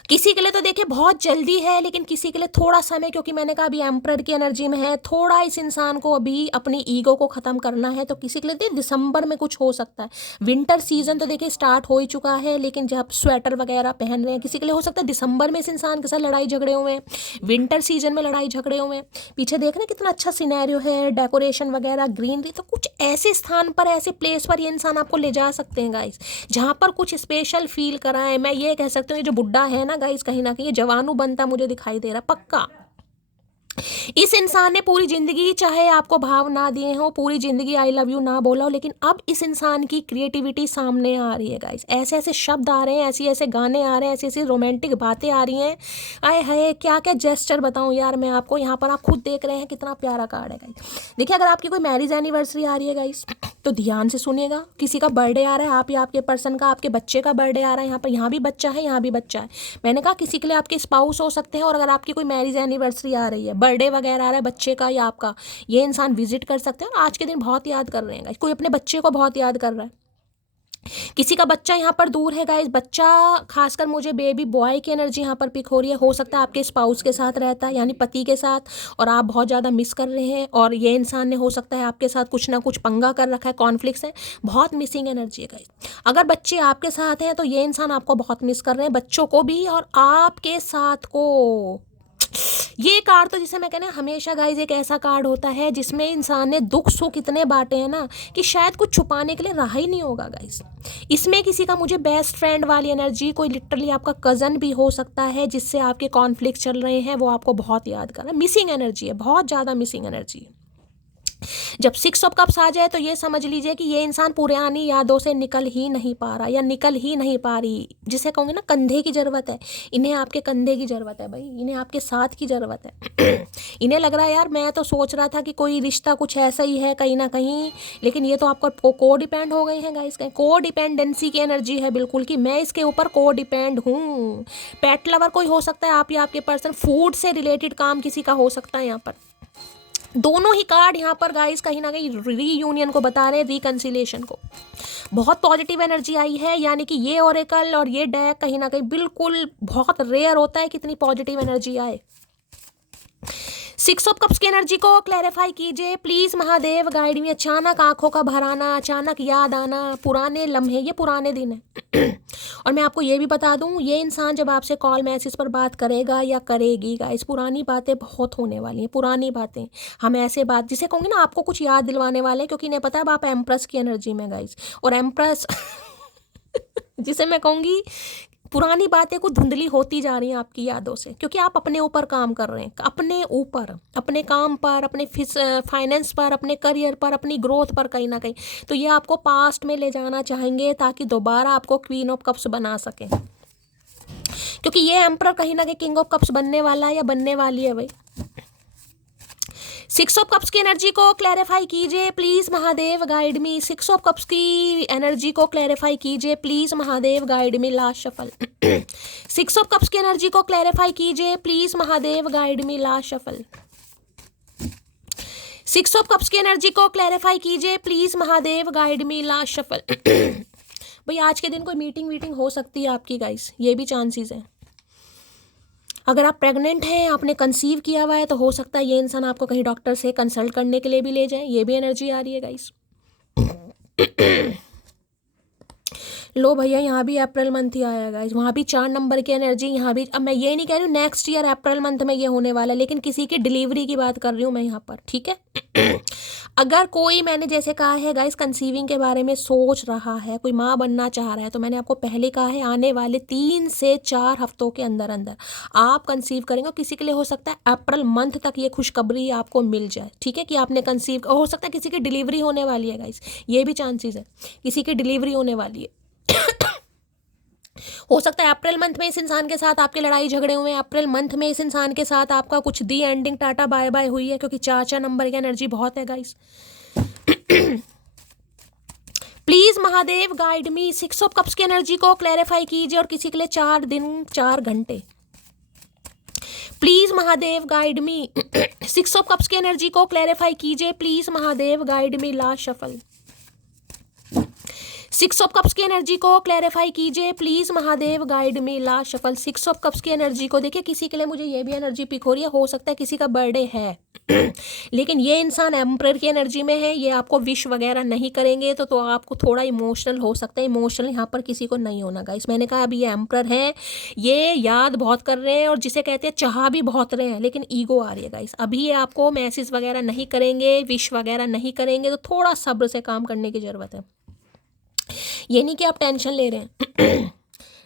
किसी के लिए तो देखिए बहुत जल्दी है, लेकिन किसी के लिए थोड़ा समय, क्योंकि मैंने कहा अभी एम्परर की एनर्जी में है, थोड़ा इस इंसान को अभी अपनी ईगो को ख़त्म करना है। तो किसी के लिए दिसंबर में कुछ हो सकता है। विंटर सीजन तो देखिए स्टार्ट हो ही चुका है, लेकिन जब स्वेटर वगैरह पहन रहे हैं, किसी के लिए हो सकता है दिसंबर में इस इंसान के साथ लड़ाई झगड़े हुए हैं, विंटर सीजन में लड़ाई झगड़े हुए हैं। पीछे देख रहे हैं कितना अच्छा सिनेरियो है, डेकोरेशन वगैरह, ग्रीनरी। तो कुछ ऐसे स्थान पर, ऐसे प्लेस पर ये इंसान आपको ले जा सकते हैं गाइस, जहाँ पर कुछ स्पेशल फील कराएं। मैं ये कह सकती हूँ ये जो बुड्ढा है ना गाइस, कहीं ना कहीं ये जवानू बनता मुझे दिखाई दे रहा पक्का। इस इंसान ने पूरी जिंदगी चाहे आपको भाव ना दिए हो, पूरी जिंदगी आई लव यू ना बोला हो, लेकिन अब इस इंसान की क्रिएटिविटी सामने आ रही है गाइस। ऐसे ऐसे शब्द आ रहे हैं, ऐसी ऐसे गाने आ रहे हैं, ऐसी ऐसी रोमांटिक बातें आ रही हैं। आए हाय क्या क्या जेस्चर बताऊं यार मैं आपको। यहाँ पर आप खुद देख रहे हैं कितना प्यारा कार्ड है गाइस। देखिए अगर आपकी कोई मैरिज एनिवर्सरी आ रही है गाइस तो ध्यान से सुनिएगा। किसी का बर्थडे आ रहा है, आप या आपके पर्सन का, आपके बच्चे का बर्थडे आ रहा है, यहाँ पर यहाँ भी बच्चा है, यहाँ भी बच्चा है। मैंने कहा किसी के लिए आपके स्पाउस हो सकते हैं, और अगर आपकी कोई मैरिज एनिवर्सरी आ रही है, बर्थडे वगैरह आ रहा है बच्चे का या आपका, ये इंसान विजिट कर सकते हैं और आज के दिन बहुत याद कर रहे हैं गाइस। कोई अपने बच्चे को बहुत याद कर रहा है, किसी का बच्चा यहाँ पर दूर है गाइस। बच्चा खासकर मुझे बेबी बॉय की एनर्जी यहाँ पर पिक हो रही है। हो सकता है आपके स्पाउस के साथ रहता है, यानी पति के साथ, और आप बहुत ज़्यादा मिस कर रहे हैं, और ये इंसान ने हो सकता है आपके साथ कुछ ना कुछ पंगा कर रखा है, कॉन्फ्लिक्ट्स है, बहुत मिसिंग एनर्जी है गाइस। अगर बच्चे आपके साथ हैं तो ये इंसान आपको बहुत मिस कर रहे हैं, बच्चों को भी और आपके साथ को। ये कार्ड तो जिसे मैं कहना हमेशा गाइज एक ऐसा कार्ड होता है जिसमें इंसान ने दुख सुख इतने बांटे हैं ना कि शायद कुछ छुपाने के लिए रहा ही नहीं होगा गाइज। इसमें किसी का मुझे बेस्ट फ्रेंड वाली एनर्जी, कोई लिटरली आपका कज़न भी हो सकता है जिससे आपके कॉन्फ्लिक्ट चल रहे हैं, वो आपको बहुत याद कर रहा है। मिसिंग एनर्जी है, बहुत ज़्यादा मिसिंग एनर्जी है। जब 6 ऑफ कप्स आ जाए तो ये समझ लीजिए कि ये इंसान पुरानी यादों से निकल ही नहीं पा रहा या निकल ही नहीं पा रही। जिसे कहूँगे ना कंधे की ज़रूरत है, इन्हें आपके कंधे की ज़रूरत है भाई, इन्हें आपके साथ की ज़रूरत है। इन्हें लग रहा है यार मैं तो सोच रहा था कि कोई रिश्ता कुछ ऐसा ही है कहीं ना कहीं, लेकिन ये तो आपको को डिपेंड हो गए हैं गाइस। कहीं को डिपेंडेंसी की एनर्जी है बिल्कुल, कि मैं इसके ऊपर को डिपेंड हूँ। पेट लवर कोई हो सकता है आप या आपके पर्सन, फूड से रिलेटेड काम किसी का हो सकता है यहाँ पर। दोनों ही कार्ड यहाँ पर गाइस कहीं ना कहीं रीयूनियन को बता रहे हैं, रिकंसिलिएशन को। बहुत पॉजिटिव एनर्जी आई है, यानी कि ये ओरेकल और ये डेक कहीं ना कहीं बिल्कुल बहुत रेयर होता है कितनी पॉजिटिव एनर्जी आए। 6 ऑफ कप्स की एनर्जी को क्लैरिफाई कीजिए प्लीज महादेव, गाइड में। अचानक आंखों का भराना, अचानक याद आना, पुराने लम्हे, ये पुराने दिन है। और मैं आपको ये भी बता दूं, ये इंसान जब आपसे कॉल मैसेज पर बात करेगा या करेगी गाइस, पुरानी बातें बहुत होने वाली हैं, पुरानी बातें। हम ऐसे बात जिसे कहूँगी ना, आपको कुछ याद दिलवाने वाले हैं, क्योंकि इन्हें पता है आप एम्प्रेस की एनर्जी में गाइस। और एम्प्रेस जिसे मैं कहूँगी पुरानी बातें कुछ धुंधली होती जा रही हैं आपकी यादों से, क्योंकि आप अपने ऊपर काम कर रहे हैं, अपने ऊपर, अपने काम पर, अपने फाइनेंस पर, अपने करियर पर, अपनी ग्रोथ पर कहीं ना कहीं। तो ये आपको पास्ट में ले जाना चाहेंगे ताकि दोबारा आपको क्वीन ऑफ कप्स बना सकें, क्योंकि ये एम्परर कहीं ना कहीं किंग ऑफ कप्स बनने वाला है या बनने वाली है भाई। 6 ऑफ कप्स की एनर्जी को क्लैरिफाई कीजिए please Mahadev, guide me. 6 of cups की एनर्जी को क्लैरिफाई कीजिए please Mahadev, guide me. Last shuffle. 6 of cups की एनर्जी को क्लैरिफाई कीजिए please Mahadev, guide me. Last shuffle. 6 of cups की एनर्जी को क्लैरिफाई कीजिए please Mahadev, guide me. Last shuffle. भाई आज के दिन कोई मीटिंग हो सकती है आपकी गाइस, ये भी चांसेस है। अगर आप प्रेग्नेंट हैं, आपने कंसीव किया हुआ है, तो हो सकता है ये इंसान आपको कहीं डॉक्टर से कंसल्ट करने के लिए भी ले जाए, ये भी एनर्जी आ रही है गाइस। लो भैया, यहाँ भी अप्रैल मंथ ही आया गाइस, वहाँ भी 4 नंबर की एनर्जी, यहाँ भी। अब मैं ये नहीं कह रही हूँ नेक्स्ट ईयर अप्रैल मंथ में ये होने वाला है, लेकिन किसी की डिलीवरी की बात कर रही हूँ मैं यहाँ पर, ठीक है। अगर कोई, मैंने जैसे कहा है गाइस, कंसीविंग के बारे में सोच रहा है, कोई माँ बनना चाह रहा है, तो मैंने आपको पहले कहा है आने वाले 3 से 4 हफ्तों के अंदर अंदर आप कंसीव करेंगे। किसी के लिए हो सकता है अप्रैल मंथ तक ये खुशखबरी आपको मिल जाए, ठीक है, कि आपने कंसीव। हो सकता है किसी की डिलीवरी होने वाली है गाइस, ये भी चांसेस है, किसी की डिलीवरी होने वाली है। हो सकता है अप्रैल मंथ में इस इंसान के साथ आपके लड़ाई झगड़े हुए हैं, अप्रैल मंथ में इस इंसान के साथ आपका कुछ the ending, tata bye bye हुई है, क्योंकि 4 नंबर की एनर्जी बहुत है guys. Please Mahadev, guide me. 6 of cups की एनर्जी को क्लैरिफाई कीजिए, और किसी के लिए 4 दिन 4 घंटे। Please Mahadev, guide me. 6 of cups की एनर्जी को क्लैरिफाई कीजिए please Mahadev, guide me. Last shuffle. 6 of cups की एनर्जी को क्लैरिफाई कीजिए please Mahadev, guide me. Last shuffle. 6 of cups की एनर्जी को देखिए, किसी के लिए मुझे ये भी एनर्जी पिक हो रही है, हो सकता है किसी का बर्थडे है लेकिन ये इंसान एम्परर की एनर्जी में है, ये आपको विश वगैरह नहीं करेंगे, तो आपको थोड़ा इमोशनल हो सकता है। इमोशनल यहाँ पर किसी को नहीं होना गाइस, मैंने कहा अभी ये एम्परर है, ये याद बहुत कर रहे हैं, और जिसे कहते हैं चाह भी बहुत रहे हैं, लेकिन ईगो आ रही है गाइस। अभी ये आपको मैसेज वगैरह नहीं करेंगे, विश वगैरह नहीं करेंगे, तो थोड़ा सब्र से काम करने की ज़रूरत है। ये नहीं कि आप टेंशन ले रहे हैं।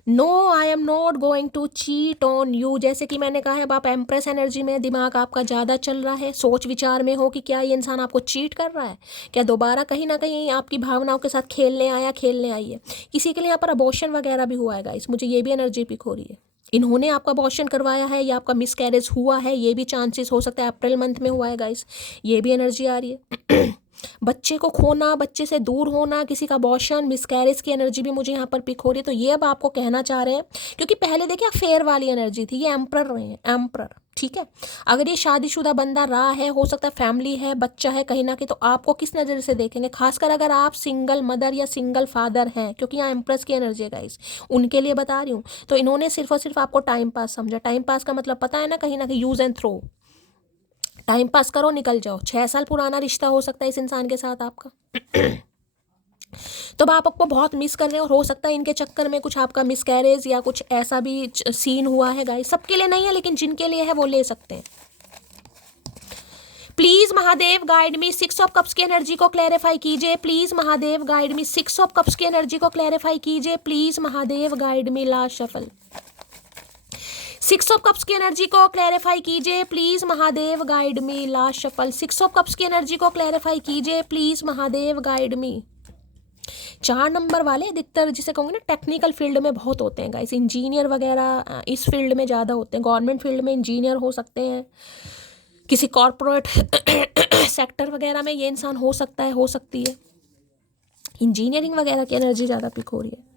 No, I am not going to cheat on you. जैसे कि मैंने कहा है, अब आप एम्प्रेस एनर्जी में, दिमाग आपका ज़्यादा चल रहा है, सोच विचार में हो कि क्या ये इंसान आपको चीट कर रहा है, क्या दोबारा कहीं ना कहीं आपकी भावनाओं के साथ खेलने आई है। किसी के लिए यहाँ पर अबॉर्शन वगैरह भी हुआ है गाइस, मुझे ये भी एनर्जी पिक हो रही है। इन्होंने आपका अबॉर्शन करवाया है या आपका मिसकैरेज हुआ है, ये भी चांसेस हो सकता है अप्रैल मंथ में हुआ है गाइस, ये भी एनर्जी आ रही है। बच्चे को खोना, बच्चे से दूर होना, किसी का अबॉर्शन, मिसकैरेज की एनर्जी भी मुझे यहाँ पर पिक हो रही है। तो ये अब आपको कहना चाह रहे हैं, क्योंकि पहले देखिए अफेयर वाली एनर्जी थी, ये एम्परर रहे हैं, एम्परर, ठीक है। अगर ये शादीशुदा बंदा रहा है, हो सकता है फैमिली है, बच्चा है कहीं ना कहीं, तो आपको किस नज़र से देखेंगे, खासकर अगर आप सिंगल मदर या सिंगल फादर हैं, क्योंकि यहाँ एम्प्रेस की एनर्जी है गाइस, उनके लिए बता रही हूँ। तो इन्होंने सिर्फ और सिर्फ आपको टाइम पास समझा। टाइम पास का मतलब पता है ना, कहीं use and throw, time pass करो निकल जाओ। 6 साल पुराना रिश्ता हो सकता है इस इंसान के साथ आपका। तो आप आपको बहुत मिस कर रहे हैं, और हो सकता है इनके चक्कर में कुछ आपका मिसकैरेज या कुछ ऐसा भी सीन हुआ है गाइस। सबके लिए नहीं है, लेकिन जिनके लिए है वो ले सकते हैं। Please Mahadev, guide me. 6 of cups की एनर्जी को क्लैरिफाई कीजिए please Mahadev, guide me. 6 of cups की एनर्जी को क्लैरिफाई कीजिए please Mahadev, guide me. Last shuffle. 6 of cups की एनर्जी को क्लैरिफाई कीजिए please Mahadev, guide me. Last shuffle. 6 of cups की एनर्जी को क्लैरिफाई कीजिए please Mahadev, guide me. 4 number वाले अधिकतर जिसे कहूँगे ना टेक्निकल फील्ड में बहुत होते हैं गाइस, इंजीनियर वगैरह इस फील्ड में ज़्यादा होते हैं। गवर्नमेंट फील्ड में इंजीनियर हो सकते हैं, किसी कॉरपोरेट सेक्टर वगैरह में ये इंसान हो सकता है, हो सकती है। इंजीनियरिंग वगैरह की एनर्जी ज़्यादा पिक हो रही है।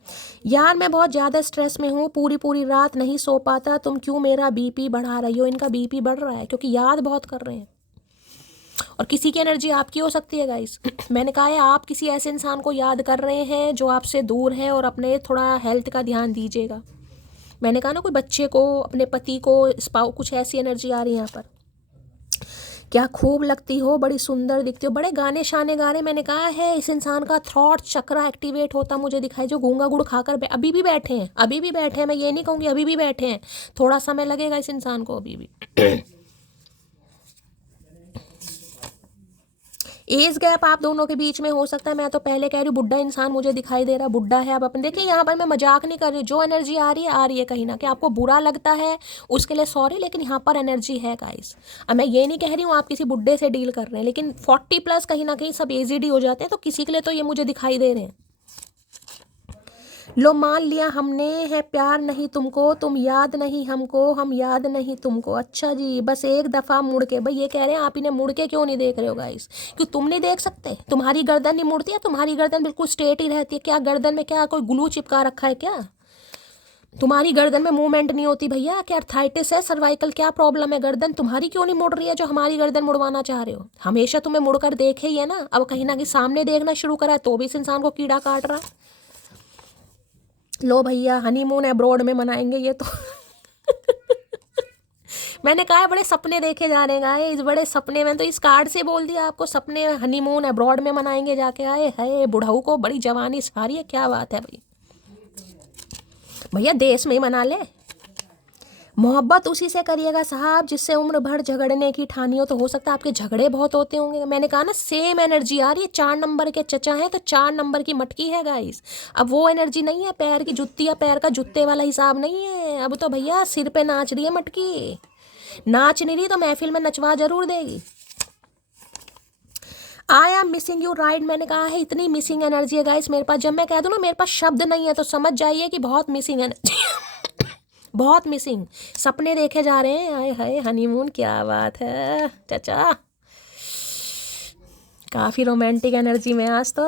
यार मैं बहुत ज़्यादा स्ट्रेस में हूँ, पूरी रात नहीं सो पाता, तुम क्यों मेरा बीपी बढ़ा रही हो। इनका बीपी बढ़ रहा है क्योंकि याद बहुत कर रहे हैं, और किसी की एनर्जी आपकी हो सकती है गाइस। मैंने कहा है आप किसी ऐसे इंसान को याद कर रहे हैं जो आपसे दूर है, और अपने थोड़ा हेल्थ का ध्यान दीजिएगा। मैंने कहा ना कोई बच्चे को, अपने पति को, स्पाउ, कुछ ऐसी एनर्जी आ रही है यहाँ पर। क्या खूब लगती हो, बड़ी सुंदर दिखती हो, बड़े गाने शाने गा रहे। मैंने कहा है इस इंसान का थ्रॉट चक्र एक्टिवेट होता मुझे दिखाई, जो गूंगा गुड़ खाकर अभी भी बैठे हैं, अभी भी बैठे हैं। मैं ये नहीं कहूँगी अभी भी बैठे हैं, थोड़ा समय लगेगा इस इंसान को अभी भी। एज गैप आप दोनों के बीच में हो सकता है। मैं तो पहले कह रही हूँ बुढ़ा इंसान मुझे दिखाई दे रहा, बुढ़ा है। आप अपने देखिए, यहाँ पर मैं मजाक नहीं कर रही हूँ, जो एनर्जी आ रही है कहीं ना कहीं आपको बुरा लगता है, उसके लिए सॉरी, लेकिन यहाँ पर एनर्जी है गाइस। अब मैं ये नहीं कह रही हूँ आप किसी बुढ़े से डील कर रहे हैं, लेकिन 40+ कहीं ना कहीं सब एजिड ही हो जाते हैं, तो किसी के लिए तो ये मुझे दिखाई दे रहे हैं। लो मान लिया हमने, है प्यार नहीं तुमको, तुम याद नहीं हमको, हम याद नहीं तुमको। अच्छा जी, बस एक दफ़ा मुड़ के, भाई ये कह रहे हैं आप इन्हें मुड़ के क्यों नहीं देख रहे हो गाइस? क्यों तुम नहीं देख सकते? तुम्हारी गर्दन नहीं मुड़ती है? तुम्हारी गर्दन बिल्कुल स्ट्रेट ही रहती है क्या? गर्दन में क्या कोई ग्लू चिपका रखा है क्या? तुम्हारी गर्दन में मूवमेंट नहीं होती भैया? क्या अर्थाइटिस है, सर्वाइकल, क्या प्रॉब्लम है? गर्दन तुम्हारी क्यों नहीं मुड़ रही है जो हमारी गर्दन मुड़वाना चाह रहे हो? हमेशा तुम्हें मुड़कर देखे ही है ना, अब कहीं ना कहीं सामने देखना शुरू करा है तो भी इस इंसान को कीड़ा काट रहा है। लो भैया हनीमून अब्रॉड में मनाएंगे ये तो। मैंने कहा है बड़े सपने देखे जा रहे हैं गाइस, बड़े सपने। में तो इस कार्ड से बोल दिया आपको, सपने हनीमून अब्रॉड में मनाएंगे जाके। आए है बुढ़ाऊ को बड़ी जवानी सारी है, क्या बात है भाई? भैया देश में ही मना ले। मोहब्बत उसी से करिएगा साहब जिससे उम्र भर झगड़ने की ठानी हो। तो हो सकता है आपके झगड़े बहुत होते होंगे। मैंने कहा ना सेम एनर्जी आ रही है। 4 नंबर के चचा हैं तो 4 नंबर की मटकी है गाइस। अब वो एनर्जी नहीं है पैर की जुत्ती या पैर का जूते वाला हिसाब नहीं है। अब तो भैया सिर पे नाच रही है मटकी। नाच नहीं रही तो महफिल में नचवा जरूर देगी। I am missing you right. मैंने कहा है इतनी मिसिंग एनर्जी है गाइस मेरे पास। जब मैं कह दूँ ना मेरे पास शब्द नहीं है तो समझ जाइए कि बहुत मिसिंग एनर्जी। बहुत मिसिंग सपने देखे जा रहे हैं। आए हाय हनीमून, क्या बात है चाचा, काफ़ी रोमांटिक एनर्जी में आज तो।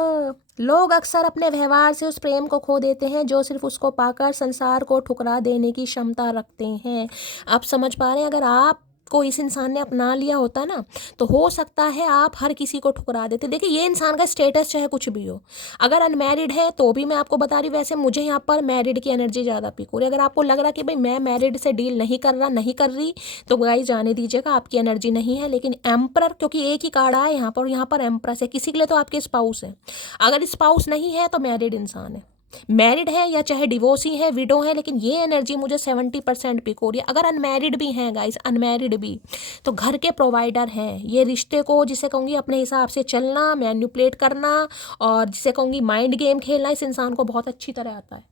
लोग अक्सर अपने व्यवहार से उस प्रेम को खो देते हैं जो सिर्फ उसको पाकर संसार को ठुकरा देने की क्षमता रखते हैं। आप समझ पा रहे हैं? अगर आप को इस इंसान ने अपना लिया होता ना तो हो सकता है आप हर किसी को ठुकरा देते। देखिए ये इंसान का स्टेटस चाहे कुछ भी हो, अगर अनमैरिड है तो भी मैं आपको बता रही, वैसे मुझे यहाँ पर मैरिड की एनर्जी ज़्यादा पिक हो रही है। अगर आपको लग रहा कि भाई मैं मैरिड से डील नहीं कर रहा, नहीं कर रही, तो गाइस जाने दीजिएगा, आपकी एनर्जी नहीं है। लेकिन एम्परर, क्योंकि एक ही कार्ड आया यहाँ पर एम्प्रेस है, किसी के लिए तो आपके स्पाउस है। अगर स्पाउस नहीं है तो मैरिड इंसान है, मैरिड है या चाहे डिवोर्सी है, विडो है, लेकिन ये एनर्जी मुझे 70% पिक हो रही है। अगर अनमैरिड भी हैं गाइस, अनमैरिड भी, तो घर के प्रोवाइडर हैं। ये रिश्ते को जिसे कहूँगी अपने हिसाब से चलना, मैनिपुलेट करना, और जिसे कहूँगी माइंड गेम खेलना, इस इंसान को बहुत अच्छी तरह आता है।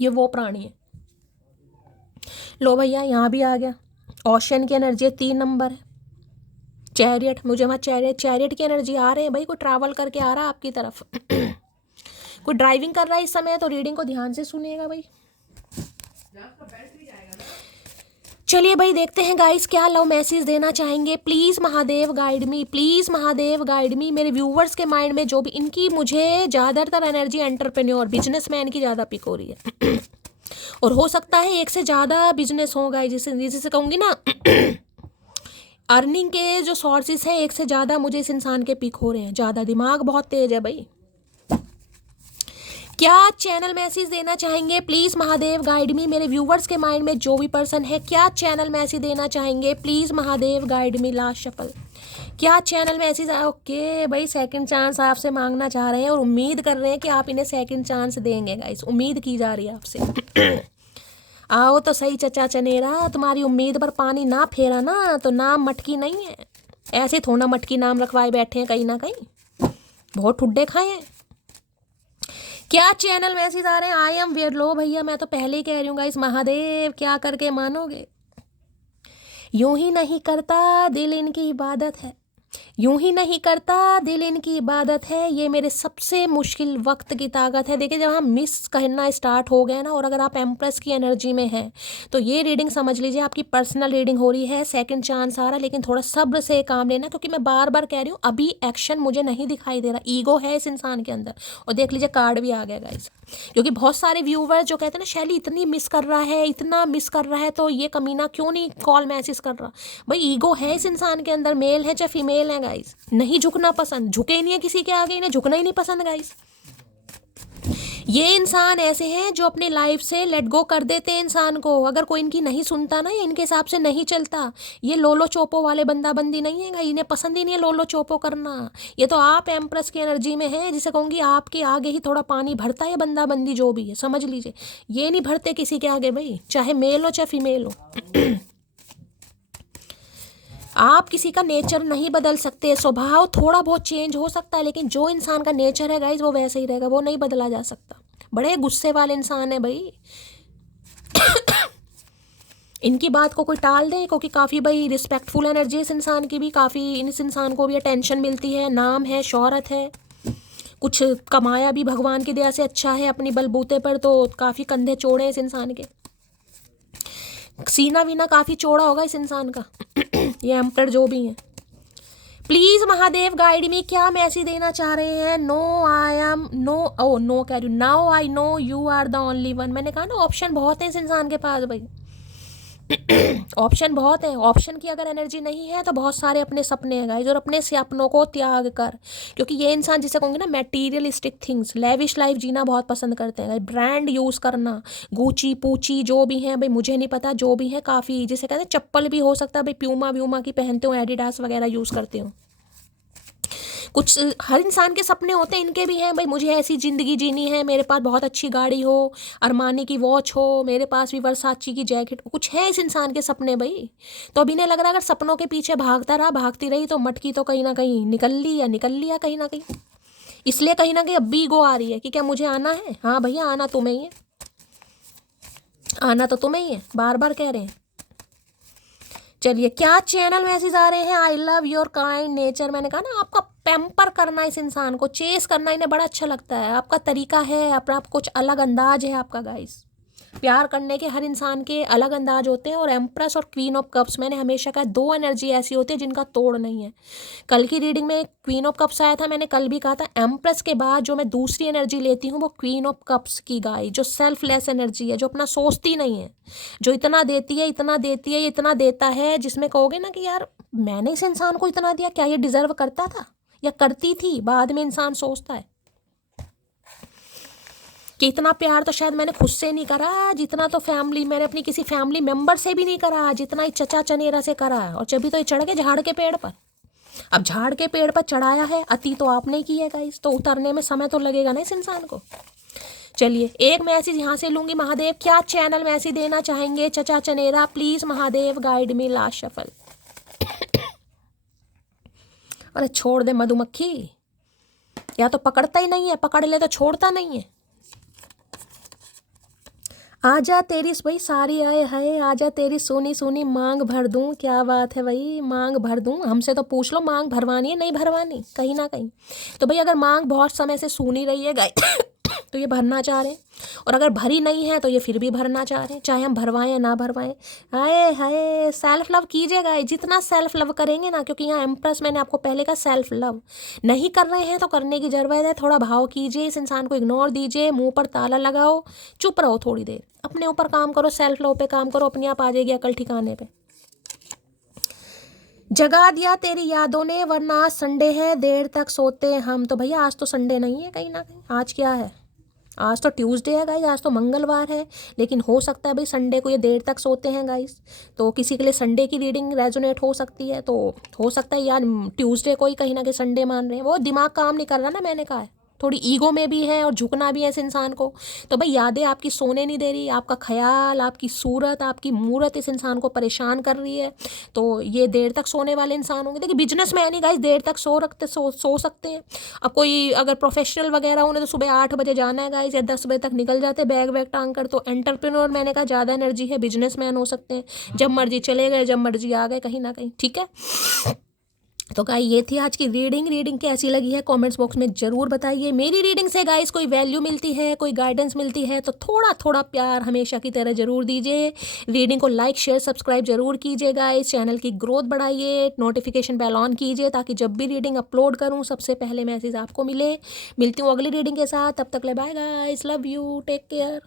ये वो प्राणी है। लो भैया यहाँ भी आ गया, ओशन की एनर्जी 3 नंबर है। चैरियट, मुझे वहाँ चैरियट की एनर्जी आ रहे हैं भाई। कोई ट्रैवल करके आ रहा है आपकी तरफ। कोई ड्राइविंग कर रहा है इस समय तो रीडिंग को ध्यान से सुनिएगा भाई। चलिए भाई देखते हैं गाइस क्या लव मैसेज देना चाहेंगे। Please Mahadev guide me, please Mahadev guide मी। मेरे व्यूवर्स के माइंड में जो भी इनकी, मुझे ज़्यादातर एनर्जी एंटरप्रेन्योर, बिजनेसमैन की ज़्यादा पिक हो रही है। और हो सकता है एक से ज़्यादा बिजनेस होगा, जिसे कहूँगी ना अर्निंग के जो सोर्सेज हैं एक से ज़्यादा मुझे इस इंसान के पिक हो रहे हैं। ज़्यादा दिमाग बहुत तेज है भाई। क्या चैनल मैसेज देना चाहेंगे? प्लीज़ महादेव गाइड मी। मेरे व्यूवर्स के माइंड में जो भी पर्सन है, क्या चैनल मैसेज देना चाहेंगे? Please Mahadev guide me. Last shuffle, क्या चैनल मैसेज? ओके भाई, सेकंड चांस आपसे मांगना चाह रहे हैं और उम्मीद कर रहे हैं कि आप इन्हें सेकंड चांस देंगे गाइस। उम्मीद की जा रही है आपसे। आओ तो सही चचा चनेरा, तुम्हारी उम्मीद पर पानी ना फेरा ना तो नाम मटकी नहीं है। ऐसे थोड़ा मटकी नाम रखवाए बैठे हैं कहीं ना कहीं, बहुत ठुड्डे खाए हैं। क्या चैनल मैसेज आ रहे हैं? I am where. लो भैया मैं तो पहले ही कह रही हूँ गाइस, महादेव क्या करके मानोगे। यूं ही नहीं करता दिल, इनकी इबादत है। यूं ही नहीं करता दिल इनकी इबादत है, ये मेरे सबसे मुश्किल वक्त की ताकत है। देखिए, जब हम मिस करना स्टार्ट हो गए ना, और अगर आप एम्प्रेस की एनर्जी में हैं तो ये रीडिंग समझ लीजिए आपकी पर्सनल रीडिंग हो रही है, सेकंड चांस आ रहा है। लेकिन थोड़ा सब्र से काम लेना, क्योंकि मैं बार बार कह रही हूँ अभी एक्शन मुझे नहीं दिखाई दे रहा, ईगो है इस इंसान के अंदर। और देख लीजिए कार्ड भी आ गया गाइस, क्योंकि बहुत सारे व्यूवर्स जो कहते हैं ना शैली इतनी मिस कर रहा है, इतना मिस कर रहा है, तो ये कमीना क्यों नहीं कॉल मैसेज कर रहा। भाई ईगो है इस इंसान के अंदर, मेल है चाहे फीमेल है गाइस, नहीं झुकना पसंद, झुके ही नहीं है किसी के आगे, इन्हें झुकना ही नहीं पसंद गाइस। ये इंसान ऐसे हैं जो अपनी लाइफ से लेट गो कर देते हैं इंसान को, अगर कोई इनकी नहीं सुनता ना या इनके हिसाब से नहीं चलता। ये लोलो चोपो वाले बंदा बंदी नहीं है, इन्हें पसंद ही नहीं है लोलो चोपो करना। ये तो आप एम्प्रेस की एनर्जी में है, जिसे कहूँगी आपके आगे ही थोड़ा पानी भरता है बंदा बंदी जो भी है, समझ लीजिए। ये नहीं भरते किसी के आगे भाई, चाहे मेल हो चाहे फीमेल हो। आप किसी का नेचर नहीं बदल सकते, स्वभाव थोड़ा बहुत चेंज हो सकता है, लेकिन जो इंसान का नेचर है गाइज वो वैसे ही रहेगा, वो नहीं बदला जा सकता। बड़े गुस्से वाले इंसान है भाई। इनकी बात को कोई टाल दे, क्योंकि काफ़ी भाई रिस्पेक्टफुल एनर्जी इस इंसान की भी, काफ़ी इस इंसान को भी अटेंशन मिलती है, नाम है, शोहरत है, कुछ कमाया भी भगवान की दया से अच्छा है अपनी बलबूते पर, तो काफ़ी कंधे चौड़े हैं इस इंसान के, सीना वीना काफ़ी चौड़ा होगा इस इंसान का। ये एम्पर जो भी हैं, प्लीज महादेव गाइड मी, क्या मैसेज देना चाह रहे हैं। No I am no, oh no कह रही हूँ, now I know you are the only one. मैंने कहा ना ऑप्शन बहुत है इस इंसान के पास भाई। ऑप्शन बहुत है, ऑप्शन की अगर एनर्जी नहीं है तो बहुत सारे अपने सपने हैं गाइस, और अपने सपनों को त्याग कर, क्योंकि ये इंसान जिसे कहूँगी ना मटेरियलिस्टिक थिंग्स, लेविश लाइफ जीना बहुत पसंद करते हैं, ब्रांड यूज़ करना, गुची पूची जो भी हैं भाई मुझे नहीं पता, जो भी हैं काफ़ी, जिसे कहते हैं चप्पल भी हो सकता है भाई, प्यूमा व्यूमा की पहनते हो, एडिडास वगैरह यूज़ करते हो। कुछ हर इंसान के सपने होते हैं, इनके भी हैं भाई, मुझे ऐसी ज़िंदगी जीनी है, मेरे पास बहुत अच्छी गाड़ी हो, अरमानी की वॉच हो, मेरे पास भी वर्साची की जैकेट, कुछ है इस इंसान के सपने भाई। तो अभी नहीं लग रहा अगर सपनों के पीछे भागता रहा, भागती रही, तो मटकी तो कहीं ना कहीं निकल लिया कहीं ना कहीं। इसलिए कहीं ना कहीं अब भी ईगो आ रही है कि क्या मुझे आना है। हाँ भैया आना तुम्हें ही है, आना तो तुम्हें ही है, बार बार कह रहे हैं। चलिए क्या चैनल मैसेज आ रहे हैं। I love your kind nature, मैंने कहा ना आपका पैम्पर करना, इस इंसान को चेस करना इन्हें बड़ा अच्छा लगता है, आपका तरीका है, अपना कुछ अलग अंदाज है आपका गाइस। प्यार करने के हर इंसान के अलग अंदाज होते हैं, और एम्प्रेस और क्वीन ऑफ कप्स मैंने हमेशा कहा दो एनर्जी ऐसी होती है जिनका तोड़ नहीं है। कल की रीडिंग में क्वीन ऑफ कप्स आया था, मैंने कल भी कहा था एम्प्रेस के बाद जो मैं दूसरी एनर्जी लेती हूँ वो क्वीन ऑफ कप्स की गाय, जो सेल्फलेस एनर्जी है, जो अपना सोचती नहीं है, जो इतना देती है, इतना देती है, इतना देता है, जिसमें कहोगे ना कि यार मैंने इस इंसान को इतना दिया, क्या ये डिजर्व करता था या करती थी। बाद में इंसान सोचता है कि इतना प्यार तो शायद मैंने खुद से नहीं करा, जितना तो फैमिली मैंने अपनी किसी फैमिली मेंबर से भी नहीं करा, जितना ही चचा चनेरा से करा। और जब तो ये चढ़ गए झाड़ के पेड़ पर, अब झाड़ के पेड़ पर चढ़ाया है, अति तो आपने की है गाइस, तो उतरने में समय तो लगेगा ना इस इंसान को। चलिए एक मैसेज यहाँ से लूंगी। महादेव क्या चैनल मैसेज देना चाहेंगे चचा चनेरा, please Mahadev guide me, last shuffle. अरे छोड़ दे मधुमक्खी, या तो पकड़ता ही नहीं है, पकड़ ले तो छोड़ता नहीं है। आजा तेरी भाई सारी आए है, आजा तेरी सोनी सोनी मांग भर दूं। क्या बात है भाई, मांग भर दूं, हमसे तो पूछ लो मांग भरवानी है नहीं भरवानी, कहीं ना कहीं। तो भाई अगर मांग बहुत समय से सूनी रही है गाय तो ये भरना चाह रहे हैं, और अगर भरी नहीं है तो ये फिर भी भरना चाह रहे हैं, चाहे हम भरवाएं या ना भरवाएं। हाय हाय, सेल्फ लव कीजिएगा, जितना सेल्फ लव करेंगे ना, क्योंकि यहाँ एम्प्रेस मैंने आपको पहले का सेल्फ लव नहीं कर रहे हैं तो करने की जरूरत है। थोड़ा भाव कीजिए, इस इंसान को इग्नोर दीजिए, मुंह पर ताला लगाओ, चुप रहो थोड़ी देर, अपने ऊपर काम करो, सेल्फ लव पे काम करो, अपने आप आ जाएगी अकल ठिकाने पे। जगा दिया तेरी यादों ने, वरना आज संडे है देर तक सोते हम। तो भैया आज तो संडे नहीं है, कहीं ना कहीं आज क्या है, आज तो ट्यूसडे है गाइस, आज तो मंगलवार है, लेकिन हो सकता है भाई संडे को ये देर तक सोते हैं गाइस, तो किसी के लिए संडे की रीडिंग रेजोनेट हो सकती है। तो हो सकता है यार ट्यूसडे को ही कहीं ना कहीं संडे मान रहे हैं, वो दिमाग काम नहीं कर रहा ना, मैंने कहा है थोड़ी ईगो में भी है और झुकना भी है इस इंसान को। तो भाई यादें आपकी सोने नहीं दे रही, आपका ख्याल, आपकी सूरत, आपकी मूरत इस इंसान को परेशान कर रही है, तो ये देर तक सोने वाले इंसान होंगे। देखिए business man he guys there तक सो सकते हैं। अब कोई अगर प्रोफेशनल वगैरह होने तो सुबह 8 बजे जाना है गाइस, या 10 बजे तक निकल जाते हैं बैग वैग टांग कर। तो एंटरप्रेन्योर मैंने कहा ज़्यादा एनर्जी है, बिजनेस मैन हो सकते हैं, जब मर्जी चले गए जब मर्जी आ गए, कहीं ना कहीं ठीक है। तो गाइस ये थी आज की रीडिंग कैसी लगी है कमेंट्स बॉक्स में ज़रूर बताइए। मेरी रीडिंग से गाइस कोई वैल्यू मिलती है, कोई गाइडेंस मिलती है तो थोड़ा थोड़ा प्यार हमेशा की तरह ज़रूर दीजिए। रीडिंग को लाइक शेयर सब्सक्राइब ज़रूर कीजिए गाइस। चैनल की ग्रोथ बढ़ाइए, नोटिफिकेशन बेल ऑन कीजिए ताकि जब भी रीडिंग अपलोड करूँ सबसे पहले मैसेज आपको मिले। मिलती हूँ अगली रीडिंग के साथ, तब तक ले bye guys, love you, take care.